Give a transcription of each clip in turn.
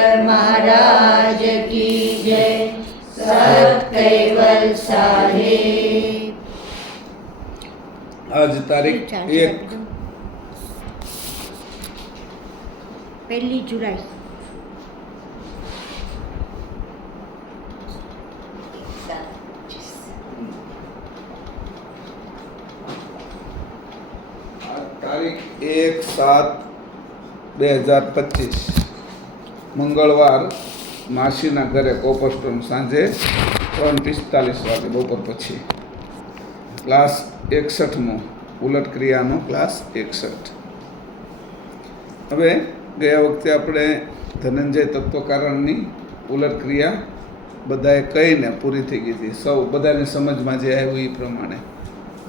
महाराज की जय। सत कैवल साहेब। आज तारीख 1 जुलाई। તારીખ 1/7/2025 મંગળવાર માસીના ઘરે કોપસ્ટોન સાંજે 3:45 વાગે બપોર પછી ક્લાસ 61મો ઉલટ ક્રિયાનો ક્લાસ 61. હવે ગયા વખતે આપણે ધનંજય તત્વકારણની ઉલટ ક્રિયા બધાએ કહીને પૂરી થઈ ગઈ હતી. સૌ બધાની સમજમાં જે આવ્યું એ પ્રમાણે,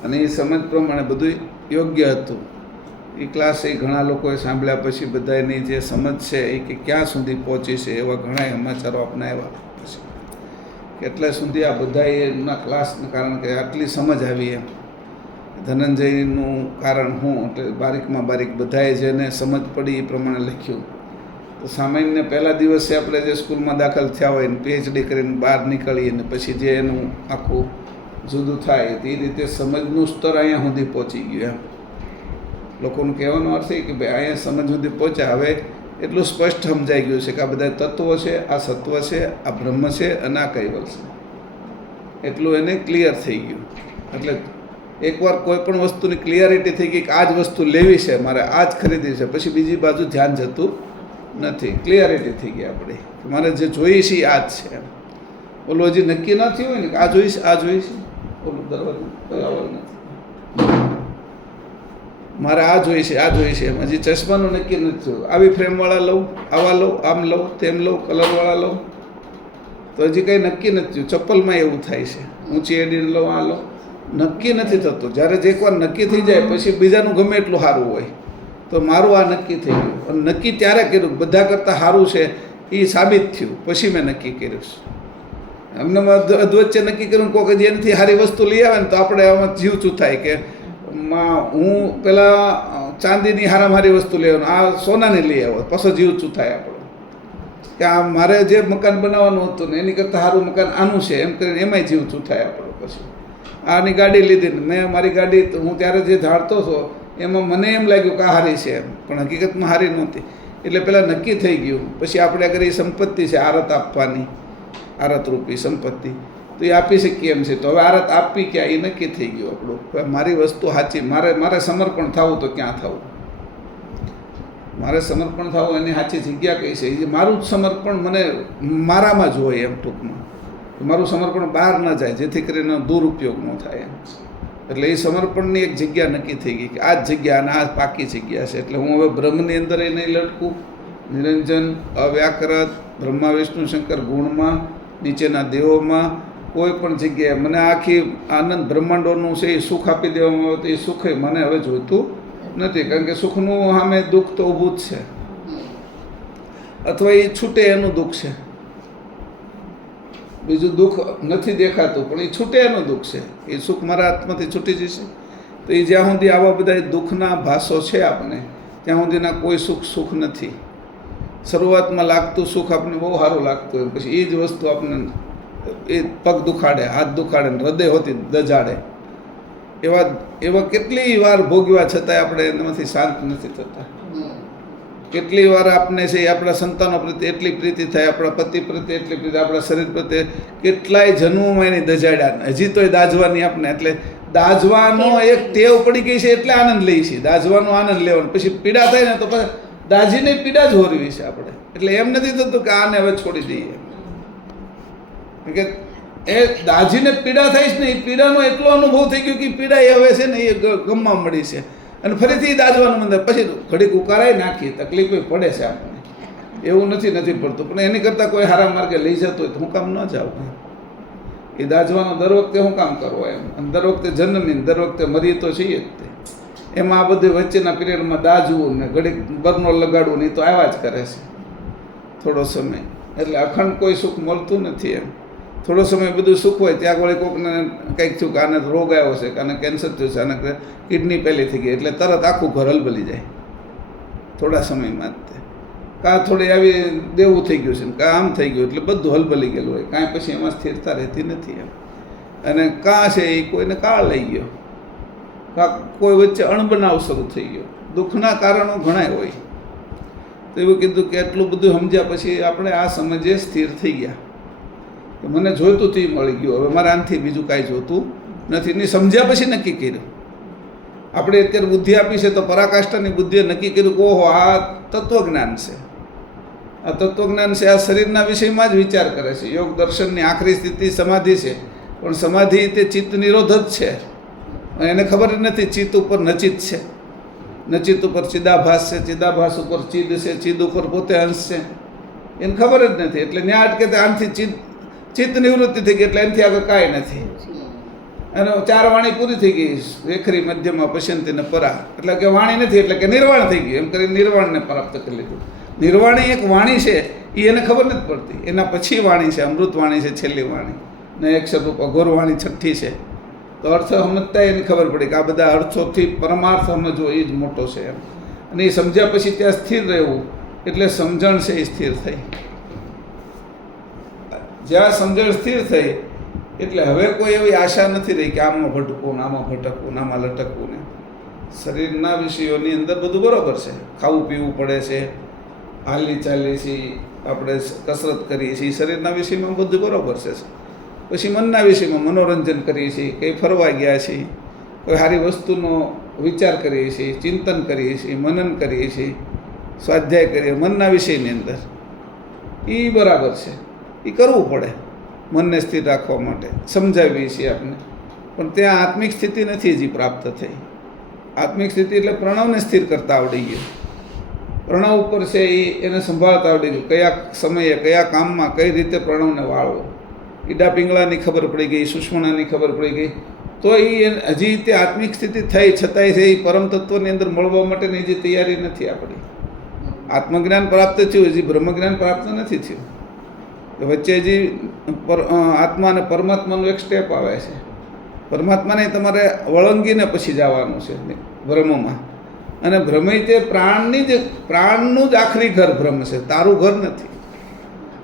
અને એ સમજ પ્રમાણે બધું યોગ્ય હતું. એ ક્લાસ એ ઘણા લોકોએ સાંભળ્યા પછી બધાની જે સમજ છે એ કે ક્યાં સુધી પહોંચી છે એવા ઘણા સમાચારો આપણે આવ્યા. પછી કેટલા સુધી આ બધાએ એમના ક્લાસને કારણ કે આટલી સમજ આવી એમ ધનંજયનું કારણ હું એટલે બારીકમાં બારીક બધાએ જેને સમજ પડી એ પ્રમાણે લખ્યું. તો સામાન્ય પહેલા દિવસે આપણે જે સ્કૂલમાં દાખલ થયા હોય ને PhD કરીને બહાર નીકળીએ ને પછી જે એનું આખું જુદું થાય તે રીતે સમજનું સ્તર અહીંયા સુધી પહોંચી ગયું એમ. લોકોનું કહેવાનો અર્થ એ કે ભાઈ અહીંયા સમજ સુધી પહોંચ્યા. હવે એટલું સ્પષ્ટ સમજાઈ ગયું છે કે આ બધા તત્વો છે, આ સત્વ છે, આ બ્રહ્મ છે અને આ કૈવલ છે. એટલું એને ક્લિયર થઈ ગયું. એટલે એકવાર કોઈ પણ વસ્તુની ક્લિયરિટી થઈ ગઈ કે આ જ વસ્તુ લેવી છે, મારે આ જ ખરીદવી છે, પછી બીજી બાજુ ધ્યાન જતું નથી. ક્લિયરિટી થઈ ગઈ આપણી કે મારે જે જોઈએ છે આ જ છે. ઓલું હજી નક્કી ન થયું હોય ને કે આ જોઈશ આ જોઈશ, ઓલું દરવાજો બરાબર નથી, મારે આ જોઈ છે આ જોઈ છે, હજી ચશ્માનું નક્કી નથી થયું. આવી ફ્રેમવાળા લઉં, આવા લઉં, આમ લઉં, તેમ લઉં, કલરવાળા લઉં, તો હજી કંઈ નક્કી નથી થયું. ચપ્પલમાં એવું થાય છે, ઊંચી એડીને લઉં, આ લઉં, નક્કી નથી થતું. જ્યારે જે એકવાર નક્કી થઈ જાય પછી બીજાનું ગમે એટલું સારું હોય તો મારું આ નક્કી થઈ ગયું. અને નક્કી ત્યારે કર્યું બધા કરતાં સારું છે એ સાબિત થયું પછી મેં નક્કી કર્યું છે. એમને અધવચ્ચે નક્કી કર્યું કોઈ હજી એનાથી સારી વસ્તુ લઈ આવે ને તો આપણે આમાં જીવ ચૂથાય કે હું પેલા ચાંદીની હારામારી વસ્તુ લઈ આવ્યો, આ સોનાની લઈ આવ્યો, પાછો જીવ ચૂથાય આપણો કે આ મારે જે મકાન બનાવવાનું હતું ને એની કરતાં સારું મકાન આનું છે એમ કરીને એમાંય જીવ ચૂથાય આપણો. પછી આની ગાડી લીધી ને મેં મારી ગાડી હું ત્યારે જે ધારતો હતો એમાં મને એમ લાગ્યું કે આ હારી છે એમ, પણ હકીકતમાં હારી નહોતી. એટલે પહેલાં નક્કી થઈ ગયું. પછી આપણે અગર એ સંપત્તિ છે આરત આપવાની, આરતરૂપી સંપત્તિ, તો એ આપી શકીએ એમ છે. તો હવે આરત આપવી ક્યાં એ નક્કી થઈ ગયું આપણું. હવે મારી વસ્તુ સાચી, મારે સમર્પણ થવું તો ક્યાં થવું, મારે સમર્પણ થવું એની સાચી જગ્યા કઈ છે, એ મારું જ સમર્પણ મને મારામાં જ હોય એમ. ટૂંકમાં મારું સમર્પણ બહાર ન જાય જેથી કરીને દુરુપયોગ ન થાય એમ. એટલે એ સમર્પણની એક જગ્યા નક્કી થઈ ગઈ કે આ જ જગ્યા અને આ પાકી જગ્યા છે. એટલે હું હવે બ્રહ્મની અંદર એ નહીં લટકું. નિરંજન, અવ્યાકૃત, બ્રહ્મા વિષ્ણુ શંકર ગુણમાં, નીચેના દેહોમાં, કોઈ પણ જગ્યાએ મને આખી આનંદ બ્રહ્માંડોનું છે એ સુખ આપી દેવામાં આવે તો એ સુખ મને હવે જોઈતું નથી. કારણ કે સુખનું સામે દુઃખ તો ઊભું જ છે, અથવા એ છૂટે એનું દુઃખ છે. બીજું દુઃખ નથી દેખાતું પણ એ છૂટે એનું દુઃખ છે. એ સુખ મારા હાથમાંથી છૂટી જશે તો એ જ્યાં સુધી આવા બધા દુઃખના ભાસો છે આપણે ત્યાં સુધીના કોઈ સુખ નથી. શરૂઆતમાં લાગતું સુખ આપણને બહુ સારું લાગતું હોય, પછી એ જ વસ્તુ આપણને એ પગ દુખાડે, હાથ દુખાડે, હૃદય હોતી દજાડે. એવા કેટલી વાર ભોગવ્યા છતાંય આપણે એનામાંથી શાંત નથી થતા. કેટલી વાર આપણે છે આપણા સંતાનો પ્રત્યે એટલી પ્રીતિ થાય, આપણા પતિ પ્રત્યે એટલી પ્રીતિ, આપણા શરીર પ્રત્યે કેટલાય જન્મોમાં એની દજાડ્યા, હજી તોય દાજવાની આપણે. એટલે દાજવાનો એક ટેવ પડી ગઈ છે એટલે આનંદ લઈએ છીએ, દાજવાનો આનંદ લેવાનો. પછી પીડા થાય ને તો પછી દાજીને પીડા જ હોરવી છે આપણે. એટલે એમ નથી થતું કે આને હવે છોડી દઈએ, કે એ દાજીને પીડા થાય છે ને એ પીડાનો એટલો અનુભવ થઈ ગયો કે પીડા એ હવે છે ને એ ગમવા મળી છે અને ફરીથી દાજવાનું મંદર. પછી ઘડીક ઉકારાય નાખી તકલીફ પડે છે આપણને, એવું નથી પડતું, પણ એની કરતાં કોઈ સારા માર્ગે લઈ જતો હોય તો હું કામ ન જાઉં. એ દાજવાનો દર વખતે હું કામ કરવો એમ, અને દર વખતે જન્મીને દર વખતે મરીએ તો છીએ જ તે. એમાં આ બધી વચ્ચેના પિરિયડમાં દાજવું ને ઘડીક બરનો લગાડવું ને એ તો આવ્યા જ કરે છે થોડો સમય. એટલે અખંડ કોઈ સુખ મળતું નથી એમ. થોડો સમય બધું સુખ હોય ત્યાં આગળ કોઈકને કંઈક થયું કે આને રોગ આવ્યો છે, કે આને કેન્સર થયું છે, આને કિડની પહેલી થઈ ગઈ, એટલે તરત આખું ઘર હલબલી જાય થોડા સમયમાં જ તે. કાં થોડી આવી દેવું થઈ ગયું છે ને કાં આમ થઈ ગયું, એટલે બધું હલબલી ગયેલું હોય, કાંઈ પછી એમાં સ્થિરતા રહેતી નથી એમ. અને કાં છે એ કોઈને કાળ લઈ ગયો, કાં કોઈ વચ્ચે અણબનાવ શરૂ થઈ ગયો, દુઃખના કારણો ઘણા હોય. તો એવું કીધું કે એટલું બધું સમજ્યા પછી આપણે આ સમજે સ્થિર થઈ ગયા કે મને જોઈતું તે મળી ગયું, હવે મારે આનાથી બીજું કાંઈ જોતું નથી. નહીં સમજ્યા પછી નક્કી કર્યું. આપણે અત્યારે બુદ્ધિ આપી છે તો પરાકાષ્ઠાની બુદ્ધિએ નક્કી કર્યું કે ઓહો આ તત્વજ્ઞાન છે, આ તત્વજ્ઞાન છે, આ શરીરના વિષયમાં જ વિચાર કરે છે. યોગ દર્શનની આખરી સ્થિતિ સમાધિ છે, પણ સમાધિ તે ચિત્ત નિરોધ જ છે. એને ખબર જ નથી ચિત્ત ઉપર નચિત છે, નચિત ઉપર ચિદાભાસ છે, ચિદાભાસ ઉપર ચિદ છે, ચિદ ઉપર પોતે અંશ છે, એને ખબર જ નથી. એટલે ન્યા અટકે આનાથી ચિત્ત નિવૃત્તિ થઈ ગઈ, એટલે એનાથી આગળ કાંઈ નથી. અને 4 વાણી પૂરી થઈ ગઈ, વેખરી મધ્યમાં પશ્યંતી ને પરા, એટલે કે વાણી નથી, એટલે કે નિર્વાણ થઈ ગયું. એમ કરીને નિર્વાણને પ્રાપ્ત કરી લીધું. નિર્વાણી એક વાણી છે, એ એને ખબર નથી પડતી. એના પછી વાણી છે, અમૃત વાણી છે છેલ્લી વાણી, ને એક સ્વરૂપ અઘોર વાણી છઠ્ઠી છે. તો અર્થ સમજતા એની ખબર પડી કે આ બધા અર્થોથી પરમાર્થ સમજવો એ જ મોટો છે એમ. અને એ સમજ્યા પછી ત્યાં સ્થિર રહેવું, એટલે સમજણ છે એ સ્થિર થઈ. જ્યાં સમજણ સ્થિર થઈ એટલે હવે કોઈ એવી આશા નથી રહી કે આમાં ભટકવું ને આમાં ભટકવું ને આમાં લટકવું ને. શરીરના વિષયોની અંદર બધું બરાબર છે, ખાવું પીવું પડે છે, હાલી ચાલી છીએ, આપણે કસરત કરીએ છીએ, શરીરના વિષયમાં બધું બરાબર છે. પછી મનના વિષયમાં મનોરંજન કરીએ છીએ, કંઈ ફરવા ગયા છીએ, કોઈ સારી વસ્તુનો વિચાર કરીએ છીએ, ચિંતન કરીએ છીએ, મનન કરીએ છીએ, સ્વાધ્યાય કરીએ મનના વિષયની અંદર, એ બરાબર છે, એ કરવું પડે મનને સ્થિર રાખવા માટે. સમજાવીએ છીએ આપણે, પણ ત્યાં આત્મિક સ્થિતિ નથી હજી પ્રાપ્ત થઈ. આત્મિક સ્થિતિ એટલે પ્રણવને સ્થિર કરતા આવડી ગયું. પ્રણવ ઉપર છે એને સંભાળતા આવડી ગયું, કયા સમયે કયા કામમાં કઈ રીતે પ્રણવને વાળવો. ઈડા પિંગળાની ખબર પડી ગઈ, સુષ્મણાની ખબર પડી ગઈ. તો એ હજી તે આત્મિક સ્થિતિ થઈ છતાંય છે એ પરમ તત્વની અંદર મળવા માટેની હજી તૈયારી નથી આપણી. આત્મજ્ઞાન પ્રાપ્ત થયું, હજી બ્રહ્મજ્ઞાન પ્રાપ્ત નથી થયું. વચ્ચે હજી આત્મા અને પરમાત્માનું એક સ્ટેપ આવે છે. પરમાત્માને તમારે વળંગીને પછી જવાનું છે બ્રહ્મમાં. અને ભ્રમય તે પ્રાણનું જ આખરી ઘર બ્રહ્મ છે, તારું ઘર નથી.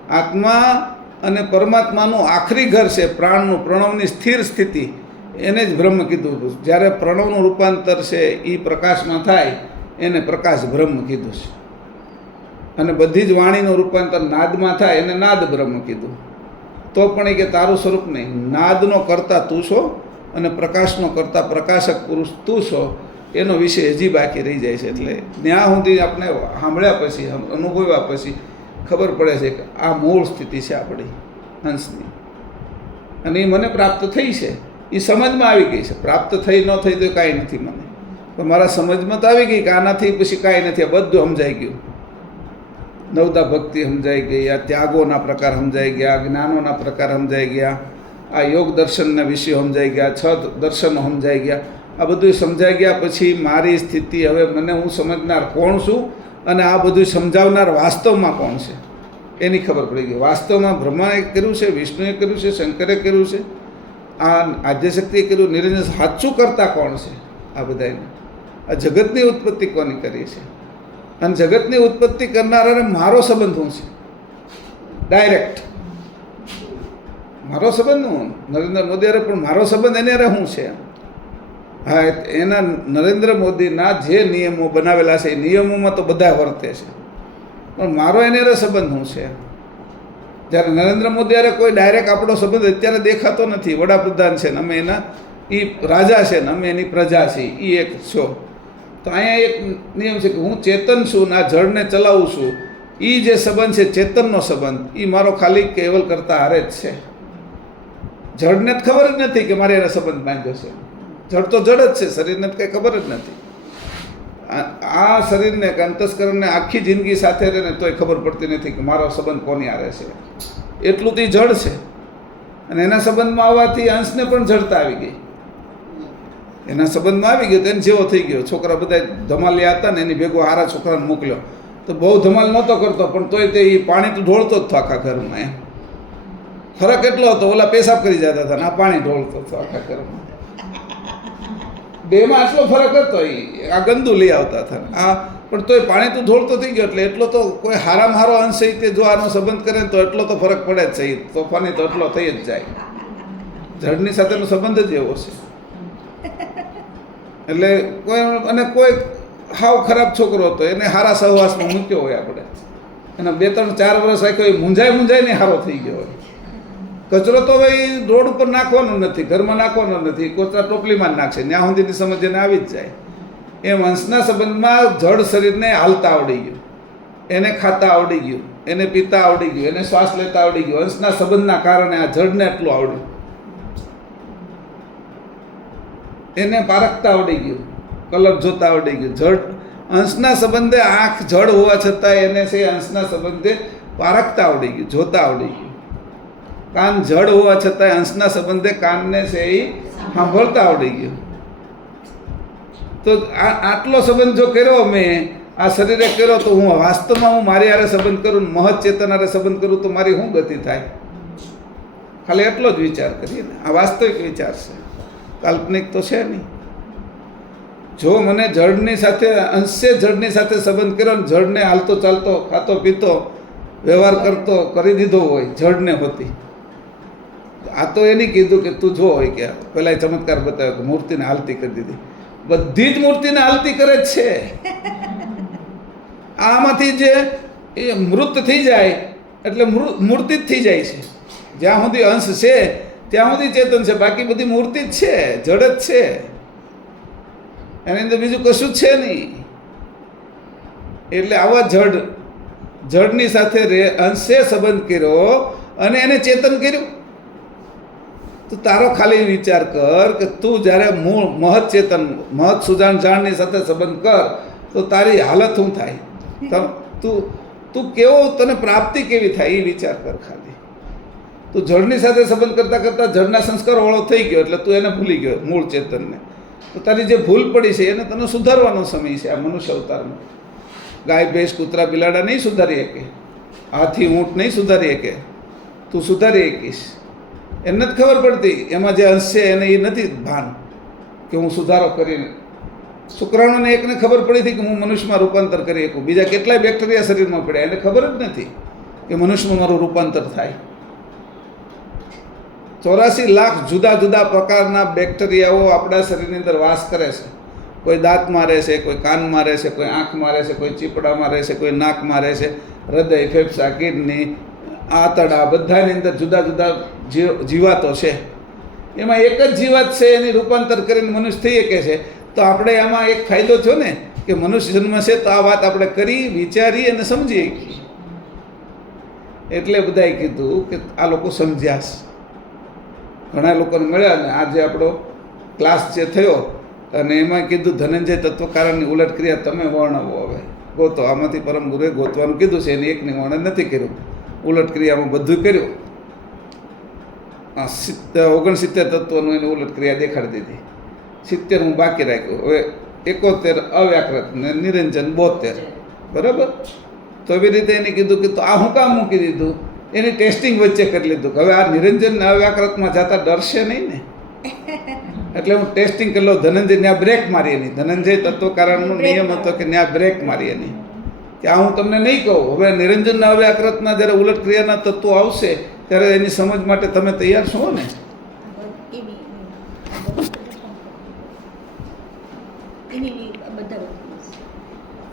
આત્મા અને પરમાત્માનું આખરી ઘર છે પ્રાણનું, પ્રણવની સ્થિર સ્થિતિ, એને જ બ્રહ્મ કીધું હતું. જ્યારે પ્રણવનું રૂપાંતર છે એ પ્રકાશમાં થાય એને પ્રકાશ બ્રહ્મ કીધું છે. અને બધી જ વાણીનું રૂપાંતર નાદમાં થાય એને નાદ બ્રહ્મ કીધું. તો પણ એ કે તારું સ્વરૂપ નહીં, નાદનો કરતા તું છો અને પ્રકાશનો કરતા પ્રકાશક પુરુષ તું છો, એનો વિષય હજી બાકી રહી જાય છે. એટલે ત્યાં સુધી આપણે સાંભળ્યા પછી, અનુભવ્યા પછી ખબર પડે છે કે આ મૂળ સ્થિતિ છે આપણી હંસની, અને એ મને પ્રાપ્ત થઈ છે, એ સમજમાં આવી ગઈ છે. પ્રાપ્ત થઈ ન થઈ તો કાંઈ નથી મને, પણ મારા સમજમાં તો આવી ગઈ કે આનાથી પછી કાંઈ નથી, આ બધું સમજાઈ ગયું. નવદા ભક્તિ સમજાઈ ગઈ, આ ત્યાગોના પ્રકાર સમજાઈ ગયા, જ્ઞાનોના પ્રકાર સમજાઈ ગયા, આ યોગ દર્શનના વિષયો સમજાઈ ગયા, 6 દર્શનો સમજાઈ ગયા. આ બધું સમજાઈ ગયા પછી મારી સ્થિતિ, હવે મને હું સમજનાર કોણ છું અને આ બધું સમજાવનાર વાસ્તવમાં કોણ છે એની ખબર પડી ગઈ. વાસ્તવમાં બ્રહ્માએ કર્યું છે, વિષ્ણુએ કર્યું છે, શંકરે કર્યું છે, આ આદ્યશક્તિએ કર્યું, નિરંજન સાચું કરતા કોણ છે આ બધાને? આ જગતની ઉત્પત્તિ કોની કરી છે? અને જગતની ઉત્પત્તિ કરનારાને મારો સંબંધ શું છે? ડાયરેક્ટ મારો સંબંધ હું નરેન્દ્ર મોદી અરે, પણ મારો સંબંધ એને અરે શું છે? હા, એના નરેન્દ્ર મોદીના જે નિયમો બનાવેલા છે એ નિયમોમાં તો બધા વર્તે છે, પણ મારો એને અરે સંબંધ શું છે? જ્યારે નરેન્દ્ર મોદી અરે કોઈ ડાયરેક્ટ આપણો સંબંધ અત્યારે દેખાતો નથી. વડાપ્રધાન છે ને અમે એના, એ રાજા છે ને અમે એની પ્રજા છીએ, એ એક છો. તો અહીંયા એક નિયમ છે કે હું ચેતન છું ને આ જળને ચલાવું છું. એ જે સંબંધ છે ચેતનનો સંબંધ, એ મારો ખાલી કેવલ કરતા હારે જ છે. જળને જ ખબર જ નથી કે મારે એના સંબંધ બાંધ્યો છે. જળ તો જળ જ છે, શરીરને કંઈ ખબર જ નથી. આ શરીરને કે અંતસ્કરણને આખી જિંદગી સાથે રહે ને તોય ખબર પડતી નથી કે મારો સંબંધ કોની હારે છે. એટલું તો એ જળ છે. અને એના સંબંધમાં આવવાથી અંશને પણ જડતા આવી ગઈ. એના સંબંધમાં આવી ગયો તો એને જેવો થઈ ગયો. છોકરા બધા ધમાલિયા હતા ને એની ભેગો હારા છોકરાને મોકલ્યો તો બહુ ધમાલ નહોતો કરતો, પણ તોય તે પાણી તો ઢોળતો જ હતો આખા ઘરમાં. એમ ફરક એટલો હતો, ઓલા પેશાબ કરી જતા હતા ને આ પાણી ઢોળતો હતો આખા ઘરમાં. બેમાં આટલો ફરક હતો. આ ગંદુ લઈ આવતા હતા, આ પણ તોય પાણી તું ઢોળતો થઈ ગયો એટલે એટલો તો કોઈ હારામાં હારો અંશ છે તે જો આનો સંબંધ કરે ને તો એટલો તો ફરક પડે જ છે. તોફાની તો એટલો થઈ જ જાય. જળની સાથેનો સંબંધ જ એવો છે. એટલે કોઈ હાવ ખરાબ છોકરો હતો એને હારા સહવાસમાં મૂક્યો હોય આપણે, એના 2-3-4 વર્ષ રાખ્યો, એ મૂંઝાય ને હારો થઈ ગયો હોય. કચરો તો હવે રોડ ઉપર નાખવાનો નથી, ઘરમાં નાખવાનો નથી, કોચરા ટોપલીમાં જ નાખશે, ત્યાં સુધીની સમજ એને આવી જ જાય. એમ અંશના સંબંધમાં જળ શરીરને હાલતા આવડી ગયું, એને ખાતા આવડી ગયું, એને પીતા આવડી ગયું, એને શ્વાસ લેતા આવડી ગયું. અંશના સંબંધના કારણે આ જળને એટલું આવડ્યું. એને પારખતા આવડી ગયું, કલર જોતા આવડી ગયું. જળ અંશના સંબંધે આંખ જળ હોવા છતાં એને છે અંશના સંબંધે પારખતા આવડી ગયું, જોતા આવડી ગયું. કાન જળ હોવા છતાં અંશના સંબંધે કાનને છે એ સાંભળતા આવડી ગયું. તો આટલો સંબંધ જો કર્યો મેં આ શરીરે કર્યો, તો હું વાસ્તવમાં મારી હારે સંબંધ કરું, મહત ચેતન હારે સંબંધ કરું તો મારી શું ગતિ થાય? ખાલી એટલો જ વિચાર કરીએ ને. આ વાસ્તવિક વિચાર છે, કાલ્પનિક તો છે નહીં. જો મને જળની સાથે અંશે જળની સાથે સંબંધ કર્યો ને જળને હાલતો ચાલતો ખાતો પીતો વ્યવહાર કરતો કરી દીધો હોય જળને હોતી, આ તો એને કીધું કે તું જો હોય કે પેલા ચમત્કાર બતાવ્યો કે મૂર્તિને હાલતી કરી દીધી. બધી જ મૂર્તિને હાલતી કરે જ છે. આમાંથી જે એ મૃત થઈ જાય એટલે મૂર્તિ જ થઈ જાય છે. જ્યાં સુધી અંશ છે ત્યાં સુધી ચેતન છે, બાકી બધી મૂર્તિ જ છે, જડ જ છે. એની અંદર બીજું કશું જ છે નહીં. એટલે આવા જડની સાથે અંશે સંબંધ કર્યો અને એને ચેતન કર્યું. તો તારો ખાલી વિચાર કર કે તું જ્યારે મૂળ મહત ચેતન મહત સુજાન જાણની સાથે સંબંધ કર તો તારી હાલત શું થાય? તું કેવો, તને પ્રાપ્તિ કેવી થાય એ વિચાર કર ખાલી. તું જળની સાથે સંબંધ કરતાં કરતાં જળના સંસ્કારવાળો થઈ ગયો એટલે તું એને ભૂલી ગયો મૂળ ચેતનને. તો તારી જે ભૂલ પડી છે એને તને સુધારવાનો સમય છે આ મનુષ્ય અવતારમાં. ગાય ભેંસ કૂતરા બિલાડા નહીં સુધારી શકે, હાથી ઊંટ નહીં સુધારી શકે, તું સુધારી શકીશ. એને જ ખબર પડતી એમાં જે અંશ છે એને એ નથી ભાન કે હું સુધારો કરીને. શુક્રાણુને એકને ખબર પડી હતી કે હું મનુષ્યમાં રૂપાંતર કરી શકું, બીજા કેટલાય બેક્ટેરિયા શરીરમાં પડ્યા એને ખબર જ નથી કે મનુષ્યમાં મારું રૂપાંતર થાય. 84 લાખ જુદા જુદા પ્રકારના બેક્ટેરિયાઓ આપણા શરીરની અંદર વાસ કરે છે. કોઈ દાંતમાં રહે છે, કોઈ કાનમાં રહે છે, કોઈ આંખમાં રહે છે, કોઈ ચીપડામાં રહે છે, કોઈ નાકમાં રહે છે, હૃદય, ફેફસા, કિડની, આંતરડા બધાની અંદર જુદા જુદા જીવાતો છે. એમાં એક જ જીવાત છે એની રૂપાંતર કરીને મનુષ્ય થઈ શકે છે. તો આપણે આમાં એક ફાયદો થયો ને કે મનુષ્ય જન્મ છે તો આ વાત આપણે કરી વિચારી અને સમજી શકીએ. એટલે બધાએ કીધું કે આ લોકો સમજ્યા છે. ઘણા લોકોને મળ્યા ને આજે આપણો ક્લાસ જે થયો અને એમાં કીધું ધનંજય તત્વકારણની ઉલટ ક્રિયા તમે વર્ણવો. હવે ગોતો, આમાંથી પરમ ગુરુએ ગોતવાનું કીધું છે, એની એકની વર્ણન નથી કર્યું. ઉલટ ક્રિયામાં બધું કર્યું. 69 તત્વોનું એને ઉલટ ક્રિયા દેખાડી દીધી. 70 હું બાકી રાખ્યું. હવે 71 અવ્યાકૃત ને નિરંજન 72. બરાબર? તો એવી રીતે એને કીધું કે તો આ હું કામ મૂકી દીધું? એની ટેસ્ટિંગ વચ્ચે કરી લીધું કે હવે આ નિરંજન અવ્યાકૃતમાં જતા ડરશે નહીં ને. એટલે હું ટેસ્ટિંગ કરી લઉં. ધનંજય ત્યાં બ્રેક મારી એની. ધનંજય તત્વકારણનો નિયમ હતો કે ત્યાં બ્રેક મારી એની કે આ હું તમને નહીં કહું. હવે નિરંજનના અવ્યાકૃતના જ્યારે ઉલટ ક્રિયાના તત્વો આવશે ત્યારે એની સમજ માટે તમે તૈયાર છો ને?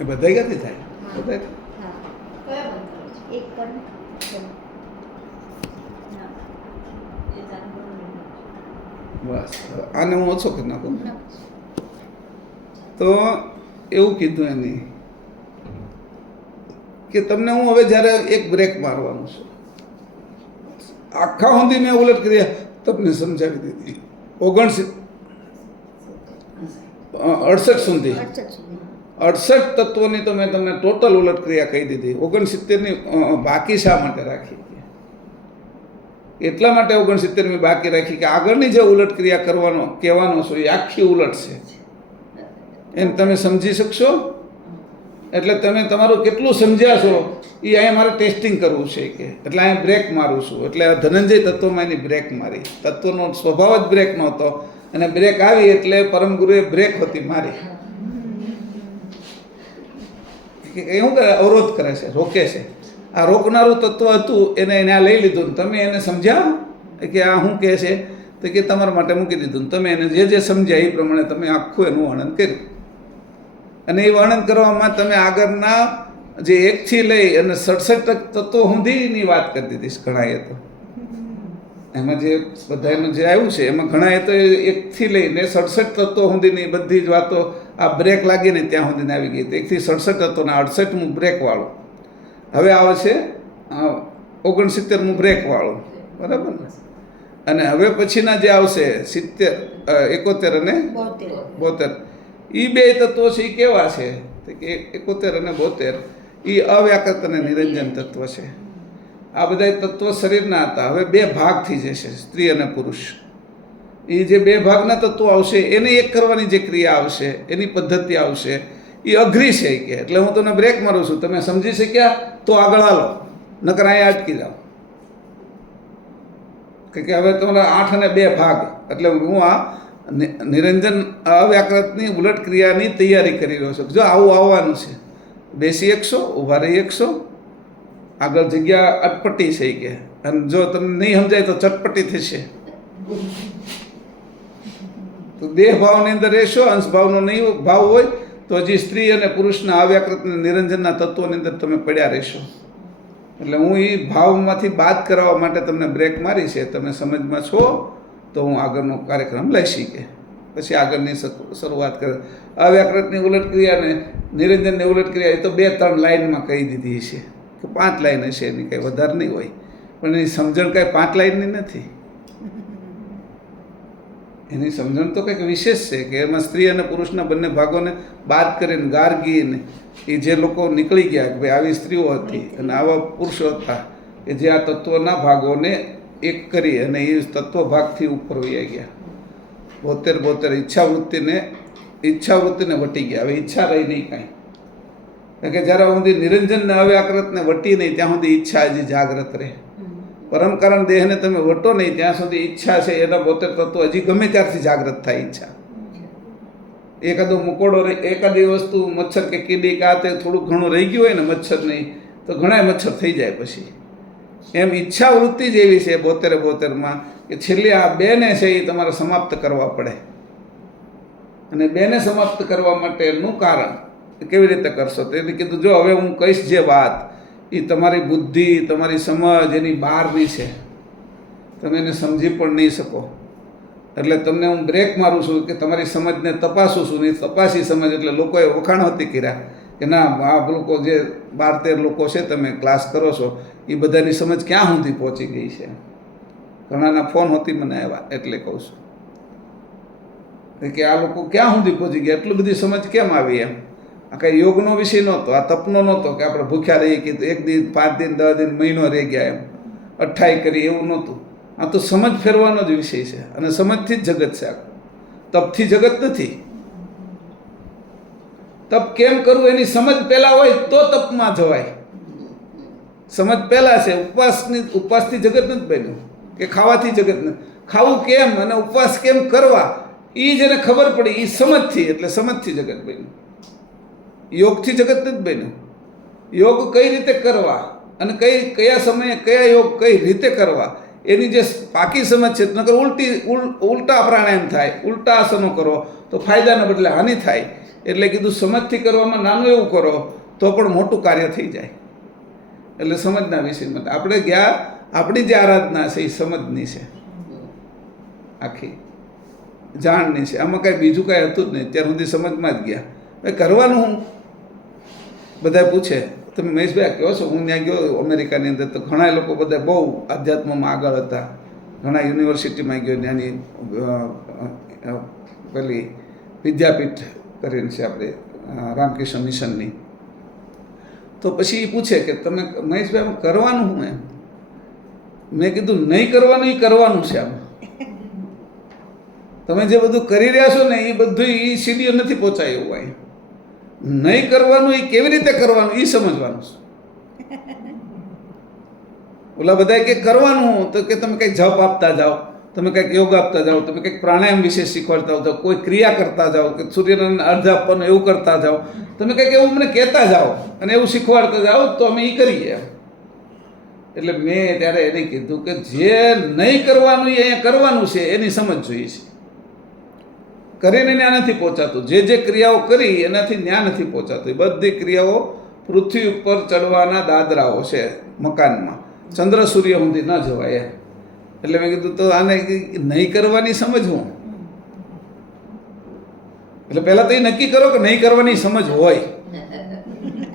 એ બધા ક્યાંથી થાય? બસ આને હું ઓછો કરી નાખું. તો એવું કીધું એની કે તમને હું હવે જ્યારે એક બ્રેક મારવાનું છું. આખા સુધી મેં ઉલટ ક્રિયા તમને સમજાવી દીધી. 68 સુધી 68 તત્વોની તો મેં તમને ટોટલ ઉલટ ક્રિયા કહી દીધી. 69ની બાકી શા માટે રાખી? એટલા માટે 69 બાકી રાખી કે આગળની જે ઉલટ ક્રિયા કરવાનો કહેવાનો છો એ આખી ઉલટ છે. એમ તમે સમજી શકશો? એટલે તમે તમારું કેટલું સમજ્યા છો એ અહીંયા મારે ટેસ્ટિંગ કરવું છે કે એટલે અહીંયા બ્રેક મારું છું. એટલે ધનંજય તત્વમાં એની બ્રેક મારી. તત્વનો સ્વભાવ જ બ્રેક નહોતો અને બ્રેક આવી એટલે પરમ ગુરુએ બ્રેક હતી મારી. કે શું કરે, અવરોધ કરે છે, રોકે છે. આ રોકનારું તત્વ હતું એને ત્યાં લઈ લીધું ને તમે એને સમજ્યા કે આ શું કહે છે, તો કે તમારા માટે મૂકી દીધું. તમે એને જે સમજ્યા એ પ્રમાણે તમે આખું એનું વર્ણન કર્યું. અને એ વર્ણન કરવામાં તમે આગળના જે 1 થી લઈ અને 67 તત્વો સુધીની વાત કરી દીધી ઘણાએ. તો એમાં જે બધાનું જે આવ્યું છે એમાં ઘણાએ તો 1 થી લઈને 67 તત્વો સુધીની બધી જ વાતો આ બ્રેક લાગીને ત્યાં સુધીને આવી ગઈ. 1 થી 67 તત્વોના 68મું બ્રેકવાળું. હવે આવે છે 69મું બ્રેકવાળું, બરાબર ને? અને હવે પછીના જે આવશે 71 અને 72, એ 2 તત્વો છે એ કેવા છે કે 71 અને 72 એ અવ્યાકૃત અને નિરંજન તત્વ છે. આ બધા તત્વો શરીરના હતા. હવે 2 ભાગ થઈ જશે, સ્ત્રી અને પુરુષ. એ જે 2 ભાગના તત્વો આવશે એને એક કરવાની જે ક્રિયા આવશે, એની પદ્ધતિ આવશે, એ અઘરી છે કે એટલે હું તમને બ્રેક મારું છું. તમે સમજી શક્યા તો આગળ હાલો, નકર અહીંયા અટકી જાઓ. કે હવે તમારા 8 અને 2 ભાગ, એટલે હું આ નિરંજન અવ્યાકૃતની ઉલટ ક્રિયાની તૈયારી કરી રહ્યો છું. જો આવું આવવાનું છે, બેસી 100, ઊભા રહી 100, આગળ જગ્યા અટપટી છે કે, અને જો તમને નહીં સમજાય તો ચટપટી થશે. તો દેહ ભાવની અંદર રહેશો, અંશ ભાવનો નહીં ભાવ હોય તો હજી સ્ત્રી અને પુરુષના અવ્યાકૃત નિરંજનના તત્વોની અંદર તમે પડ્યા રહેશો. એટલે હું એ ભાવમાંથી બાદ કરાવવા માટે તમને બ્રેક મારી છે. તમે સમજમાં છો તો હું આગળનો કાર્યક્રમ લઈ શીખે, પછી આગળની શરૂઆત કરે. અવ્યાકૃતની ઉલટ ક્રિયા ને નિરંજનની ઉલટ ક્રિયા એ તો 2-3 લાઈનમાં કહી દીધી છે કે 5 લાઈન હશે, એની કંઈ વધારે નહીં હોય. પણ એની સમજણ કાંઈ 5 લાઈનની નથી. એની સમજણ તો કંઈક વિશેષ છે કે એમાં સ્ત્રી અને પુરુષના બંને ભાગોને બાદ કરીને ગાર્ગીને એ જે લોકો નીકળી ગયા કે ભાઈ આવી સ્ત્રીઓ હતી અને આવા પુરુષો હતા કે જે આ તત્વના ભાગોને એક કરી અને એ તત્વ ભાગથી ઉપર વહી ગયા. 72 ઈચ્છાવૃત્તિને વટી ગયા. હવે ઈચ્છા રહી નહીં કાંઈ. કારણ કે જ્યારે સુધી નિરંજનને અવ્યાકૃતને વટી નહીં ત્યાં સુધી ઈચ્છા હજી જાગ્રત રહે. પરમ કારણ દેહને તમે વટો નહીં ત્યાં સુધી ઈચ્છા છે એના 72 તત્વો હજી ગમે ત્યારથી જાગ્રત થાય ઈચ્છા. એકાદો મુકોડો, એકાદી વસ્તુ મચ્છર કે કીડી કે આ તે થોડું ઘણું રહી ગયું હોય ને મચ્છર નહીં તો ઘણા મચ્છર થઈ જાય પછી. એમ ઈચ્છા વૃત્તિ જ એવી છે 72માં કે છેલ્લે આ 2ને છે એ તમારે સમાપ્ત કરવા પડે. અને 2ને સમાપ્ત કરવા માટેનું કારણ કેવી રીતે કરશો તો એને કીધું જો હવે હું કહીશ જે વાત એ તમારી બુદ્ધિ, તમારી સમજ એની બહારની છે, તમે એને સમજી પણ નહીં શકો. એટલે તમને હું બ્રેક મારું છું કે તમારી સમજને તપાસું છું. નહીં તપાસી સમજ એટલે લોકોએ વખાણોતી કર્યા કે ના આ લોકો જે 12-13 લોકો છે તમે ક્લાસ કરો છો એ બધાની સમજ ક્યાં સુધી પહોંચી ગઈ છે. ઘણાના ફોન હોતી મને આવ્યા એટલે કહું છું કે આ લોકો ક્યાં સુધી પહોંચી ગયા, એટલી બધી સમજ કેમ આવી. એમ આ કાંઈ યોગનો વિષય નહોતો, આ તપનો નહોતો કે આપણે ભૂખ્યા રહી કે 1 દિન 5 દિન 10 દિન મહિનો રહી ગયા એમ અઠ્ઠાઈ કરી એવું નહોતું. આ તો સમજ ફેરવાનો જ વિષય છે અને સમજથી જ જગત છે. તપથી જગત નથી. તપ કેમ કરવું એની સમજ પહેલાં હોય તો તપમાં જવાય. સમજ પહેલાં છે. ઉપવાસથી જગત નથી બન્યું કે ખાવાથી જગત નથી. ખાવું કેમ અને ઉપવાસ કેમ કરવા એ જેને ખબર પડી એ સમજથી, એટલે સમજથી જગત બન્યું. યોગથી જગત નથી બન્યું. યોગ કઈ રીતે કરવા અને કયા સમયે કયા યોગ કઈ રીતે કરવા એની જે પાકી સમજ છે. નકર ઉલટા પ્રાણાયામ થાય, ઉલટા આસનો કરો તો ફાયદાના બદલે હાનિ થાય. એટલે કીધું સમજથી કરવામાં નાનું એવું કરો તો પણ મોટું કાર્ય થઈ જાય. એટલે સમજના વિષયમાં આપણે ગયા, આપણી જે આરાધના છે એ સમજની છે, આખી જાણની છે. આમાં કાંઈ બીજું કાંઈ હતું જ નહીં. ત્યાર સુધી સમજમાં જ ગયા. ભાઈ કરવાનું હું બધા પૂછે તમે મહેશભાઈ કહો છો. હું ત્યાં ગયો અમેરિકાની અંદર તો ઘણા લોકો બધા બહુ આધ્યાત્મમાં આગળ હતા. ઘણા યુનિવર્સિટીમાં ગયો, ત્યાંની પેલી વિદ્યાપીઠ કરીને છે આપણે રામકૃષ્ણ મિશનની. તો પછી એ પૂછે કે તમે મહેશભાઈ કરવાનું હું એમ. મેં કીધું નહીં કરવાનું એ કરવાનું છે. આમાં તમે જે બધું કરી રહ્યા છો ને એ બધું એ સીડીઓ નથી પહોંચાય એવું. અહીં નહીં કરવાનું એ કેવી રીતે કરવાનું એ સમજવાનું છે. ઓલા બધા કે કરવાનું તો કે તમે કંઈક જપ આપતા જાઓ, તમે કંઈક યોગ આપતા જાઓ, તમે કંઈક પ્રાણાયામ વિશે શીખવાડતા જાઓ, કોઈ ક્રિયા કરતા જાઓ કે સૂર્યનારાયણ અર્ધ આપવાનું એવું કરતા જાઓ, તમે કંઈક એવું મને કહેતા જાઓ અને એવું શીખવાડતા જાઓ તો અમે એ કરીએ. એટલે મેં ત્યારે એને કીધું કે જે નહીં કરવાનું એ અહીંયા કરવાનું છે એની સમજ જોઈએ છે. કરીને ત્યાં નથી પહોંચાતું. જે ક્રિયાઓ કરી એનાથી ત્યાં નથી પહોંચાતું. એ બધી ક્રિયાઓ પૃથ્વી ઉપર ચડવાના દાદરાઓ છે મકાનમાં. ચંદ્ર સૂર્ય સુધી ન જવાય એમ. એટલે મેં કીધું તો આને નહીં કરવાની સમજ હું. એટલે પહેલાં તો એ નક્કી કરો કે નહીં કરવાની સમજ હોય.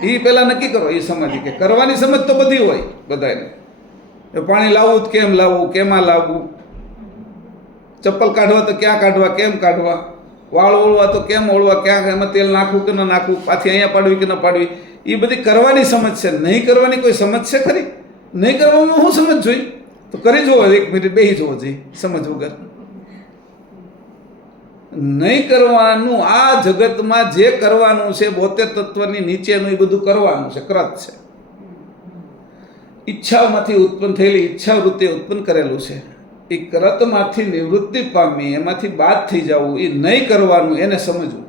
એ પહેલાં નક્કી કરો. એ સમજ કે કરવાની સમજ તો બધી હોય બધાને. પાણી લાવવું તો કેમ લાવવું, કેમાં લાવવું, ચપ્પલ કાઢવા તો ક્યાં કાઢવા, કેમ કાઢવા, વાળ ઓળવા તો કેમ ઓળવા, ક્યાં એમાં તેલ નાખવું કે ન નાખવું, પાછી અહીંયા પાડવી કે ન પાડવી, એ બધી કરવાની સમજ છે. નહીં કરવાની કોઈ સમજ છે ખરી? નહીં કરવામાં હું સમજ જોઈ? તો કરી જુઓ, 1 મિનિટ બેસી જુઓ જી સમજ વગર. નહીં કરવાનું, આ જગતમાં જે કરવાનું છે 72 તત્વની નીચેનું એ બધું કરવાનું છે. ક્રત છે. ઈચ્છામાંથી ઉત્પન્ન થયેલી ઈચ્છા વૃત્તિ ઉત્પન્ન કરેલું છે. એ કરતમાંથી નિવૃત્તિ પામી એમાંથી બાદ થઈ જવું, એ નહીં કરવાનું, એને સમજવું.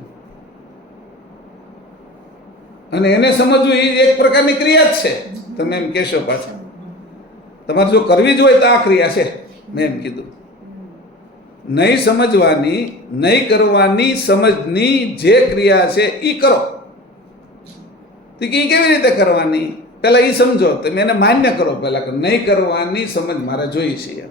અને એને સમજવું એ એક પ્રકારની ક્રિયા જ છે. તમે એમ કહેશો પાછા તમારે જો કરવી જ હોય તો આ ક્રિયા છે. મેં એમ કીધું નહીં સમજવાની, નહીં કરવાની સમજની જે ક્રિયા છે એ કરો. તો એ કેવી રીતે કરવાની? પહેલાં એ સમજો. તમે એને માન્ય કરો પહેલાં કે નહીં કરવાની સમજ મારે જોઈ છે,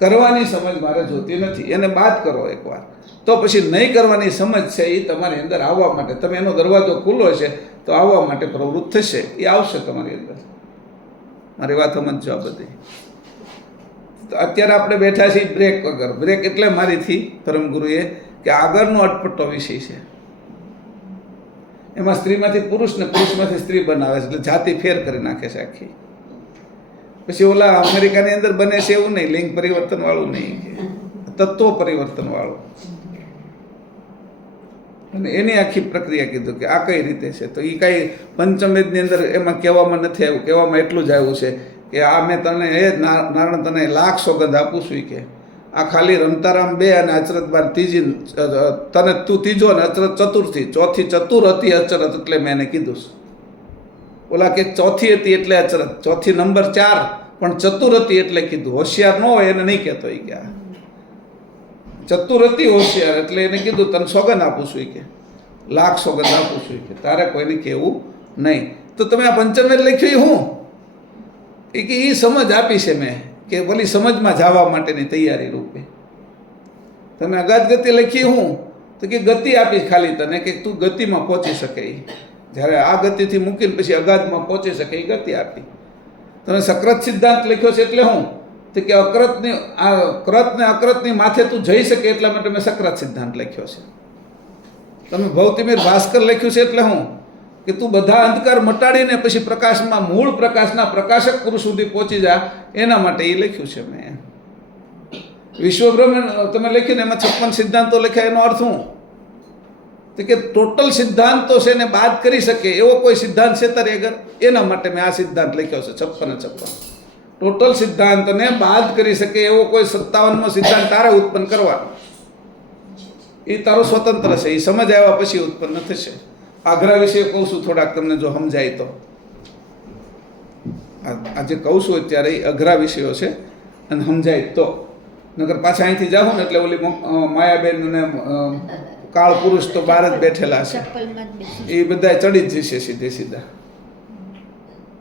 કરવાની સમજ મારે જોતી નથી. એને બાદ કરો એકવાર, તો પછી નહીં કરવાની સમજ છે એ તમારી અંદર આવવા માટે, તમે એનો દરવાજો ખુલ્લો છે તો આવવા માટે પ્રવૃત્ત થશે. એ આવશે તમારી અંદર. મારી વાત સમજજો આ બધી. તો અત્યારે આપણે બેઠા છીએ બ્રેક વગર. બ્રેક એટલે મારીથી પરમગુરુએ કે આગળનો અટપટો વિષય છે. એમાં સ્ત્રીમાંથી પુરુષ ને પુરુષમાંથી સ્ત્રી બનાવે છે. એટલે જાતિ ફેર કરી નાખે છે આખી. પછી ઓલા અમેરિકાની અંદર બને છે એવું નહીં, લિંગ પરિવર્તન વાળું નહીં, તત્વ પરિવર્તન વાળું. અને એની આખી પ્રક્રિયા કીધું કે આ કઈ રીતે છે. તો એ કાંઈ પંચમેદની અંદર એમાં કહેવામાં નથી આવ્યું. કહેવામાં એટલું જ આવ્યું છે કે આ મેં તને નારાયણ તને લાખ સોગંદ આપું છું કે આ ખાલી રમતારામ 2 અને અચરત 12 ત્રીજી, તને તું ત્રીજો અને અચરત ચતુર્થી, ચોથી ચતુર હતી અચરત, એટલે મેં એને કીધું. ઓલા કે ચોથી હતી એટલે અચરત, ચોથી નંબર 4 પણ ચતુર હતી એટલે કીધું. હોશિયાર ન હોય એને નહીં કહેતો. એ કે ચતુર હતી હોશિયાર એટલે એને કીધું તને સોગંદ આપું છું કે લાખ સોગંદ આપું છું કે તારે કોઈને કહેવું નહીં. તો તમે આ પંચમેદ લખ્યું હું એ કે એ સમજ આપી છે મેં કે ભલી સમજમાં જવા માટેની તૈયારી રૂપે. તમે અગાધ ગતિ લખી હું તો કે ગતિ આપીશ ખાલી તને કે તું ગતિમાં પહોંચી શકે. જ્યારે આ ગતિથી મૂકીને પછી અગાધમાં પહોંચી શકે એ ગતિ આપી. તમે સક્રત સિદ્ધાંત લખ્યો છે એટલે હું તો કે અકૃતની આ કૃત ને અકૃતની માથે તું જઈ શકે એટલા માટે મેં સક્રત સિદ્ધાંત લખ્યો છે. તમે ભૌતિમીર ભાસ્કર લખ્યું છે એટલે હું કે તું બધા અંધકાર મટાડીને પછી પ્રકાશમાં, મૂળ પ્રકાશના પ્રકાશક પુરુષ સુધી પહોંચી જા, એના માટે એ લખ્યું છે મેં. વિશ્વબ્રહ્માંડ તમે લખ્યું ને એમાં 56 સિદ્ધાંતો લખ્યા. એનો અર્થ શું? તો કે ટોટલ સિદ્ધાંતો છે ને બાદ કરી શકે એવો કોઈ સિદ્ધાંત છે તારી આગળ, એના માટે મેં આ સિદ્ધાંત લખ્યો છે 56. ટોટલ સિદ્ધાંતને બાદ કરી શકે એવો કોઈ 57મો સિદ્ધાંત તારે ઉત્પન્ન કરવાનો. એ તારો સ્વતંત્ર છે. એ સમજ આવ્યા પછી ઉત્પન્ન થશે. આગ્રહ વિશે કહું છું થોડાક તમને જો સમજાય તો. આજે કહું છું અત્યારે એ અઘરા વિષયો છે અને સમજાય તો. નગર પાછા અહીંથી જાઉં ને એટલે ઓલી માયાબેન ને કાળ પુરુષ તો બહાર જ બેઠેલા છે, એ બધા ચડી જ જશે સીધે સીધા.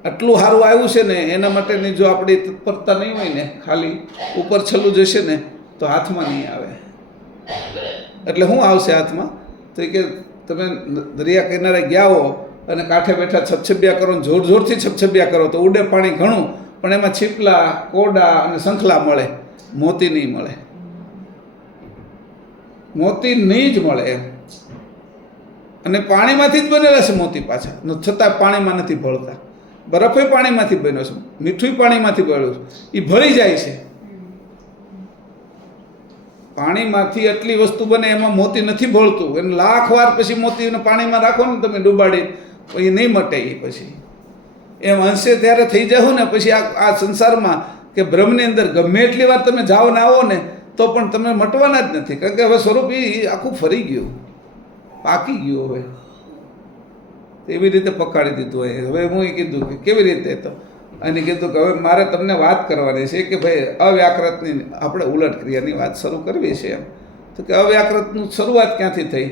આટલું સારું આવ્યું છે ને એના માટેની જો આપણી તત્પરતા નહીં હોય ને, ખાલી ઉપર છેલ્લું જશે ને તો હાથમાં નહીં આવે. એટલે શું આવશે હાથમાં? તો કે તમે દરિયા કિનારે ગયા હો અને કાંઠે બેઠા છપછપિયા કરો ને જોર જોરથી છપછપિયા કરો તો ઉડે પાણી ઘણું, પણ એમાં છીપલા, કોડા અને શંખલા મળે, મોતી નહીં મળે. મોતી નહીં જ મળે એમ. અને પાણીમાંથી જ બનેલા છે મોતી પાછા, છતાં પાણીમાં નથી ભળતા. બરફે પાણીમાંથી બન્યો છે, મીઠું પાણીમાંથી બન્યું છે, એ ભળી જાય છે. પાણીમાંથી એટલી વસ્તુ બને એમાં મોતી નથી ભળતું. એને લાખ વાર પછી મોતીને પાણીમાં રાખો ને તમે ડૂબાડી, એ નહીં મટે. એ પછી એમ અંશે ત્યારે થઈ જાવ ને પછી આ સંસારમાં કે બ્રહ્મની અંદર ગમે એટલી વાર તમે જાઓ ને આવો ને તો પણ તમે મટવાના જ નથી, કારણ કે હવે સ્વરૂપ એ આખું ફરી ગયું, પાકી ગયું. હવે એવી રીતે પકડી દીધું હોય. હવે હું એ કીધું કે કેવી રીતે, તો અને કીધું કે હવે મારે તમને વાત કરવાની છે કે ભાઈ અવ્યાકૃતની આપણે ઉલટ ક્રિયાની વાત શરૂ કરવી છે એમ. તો કે અવ્યાકૃતનું શરૂઆત ક્યાંથી થઈ?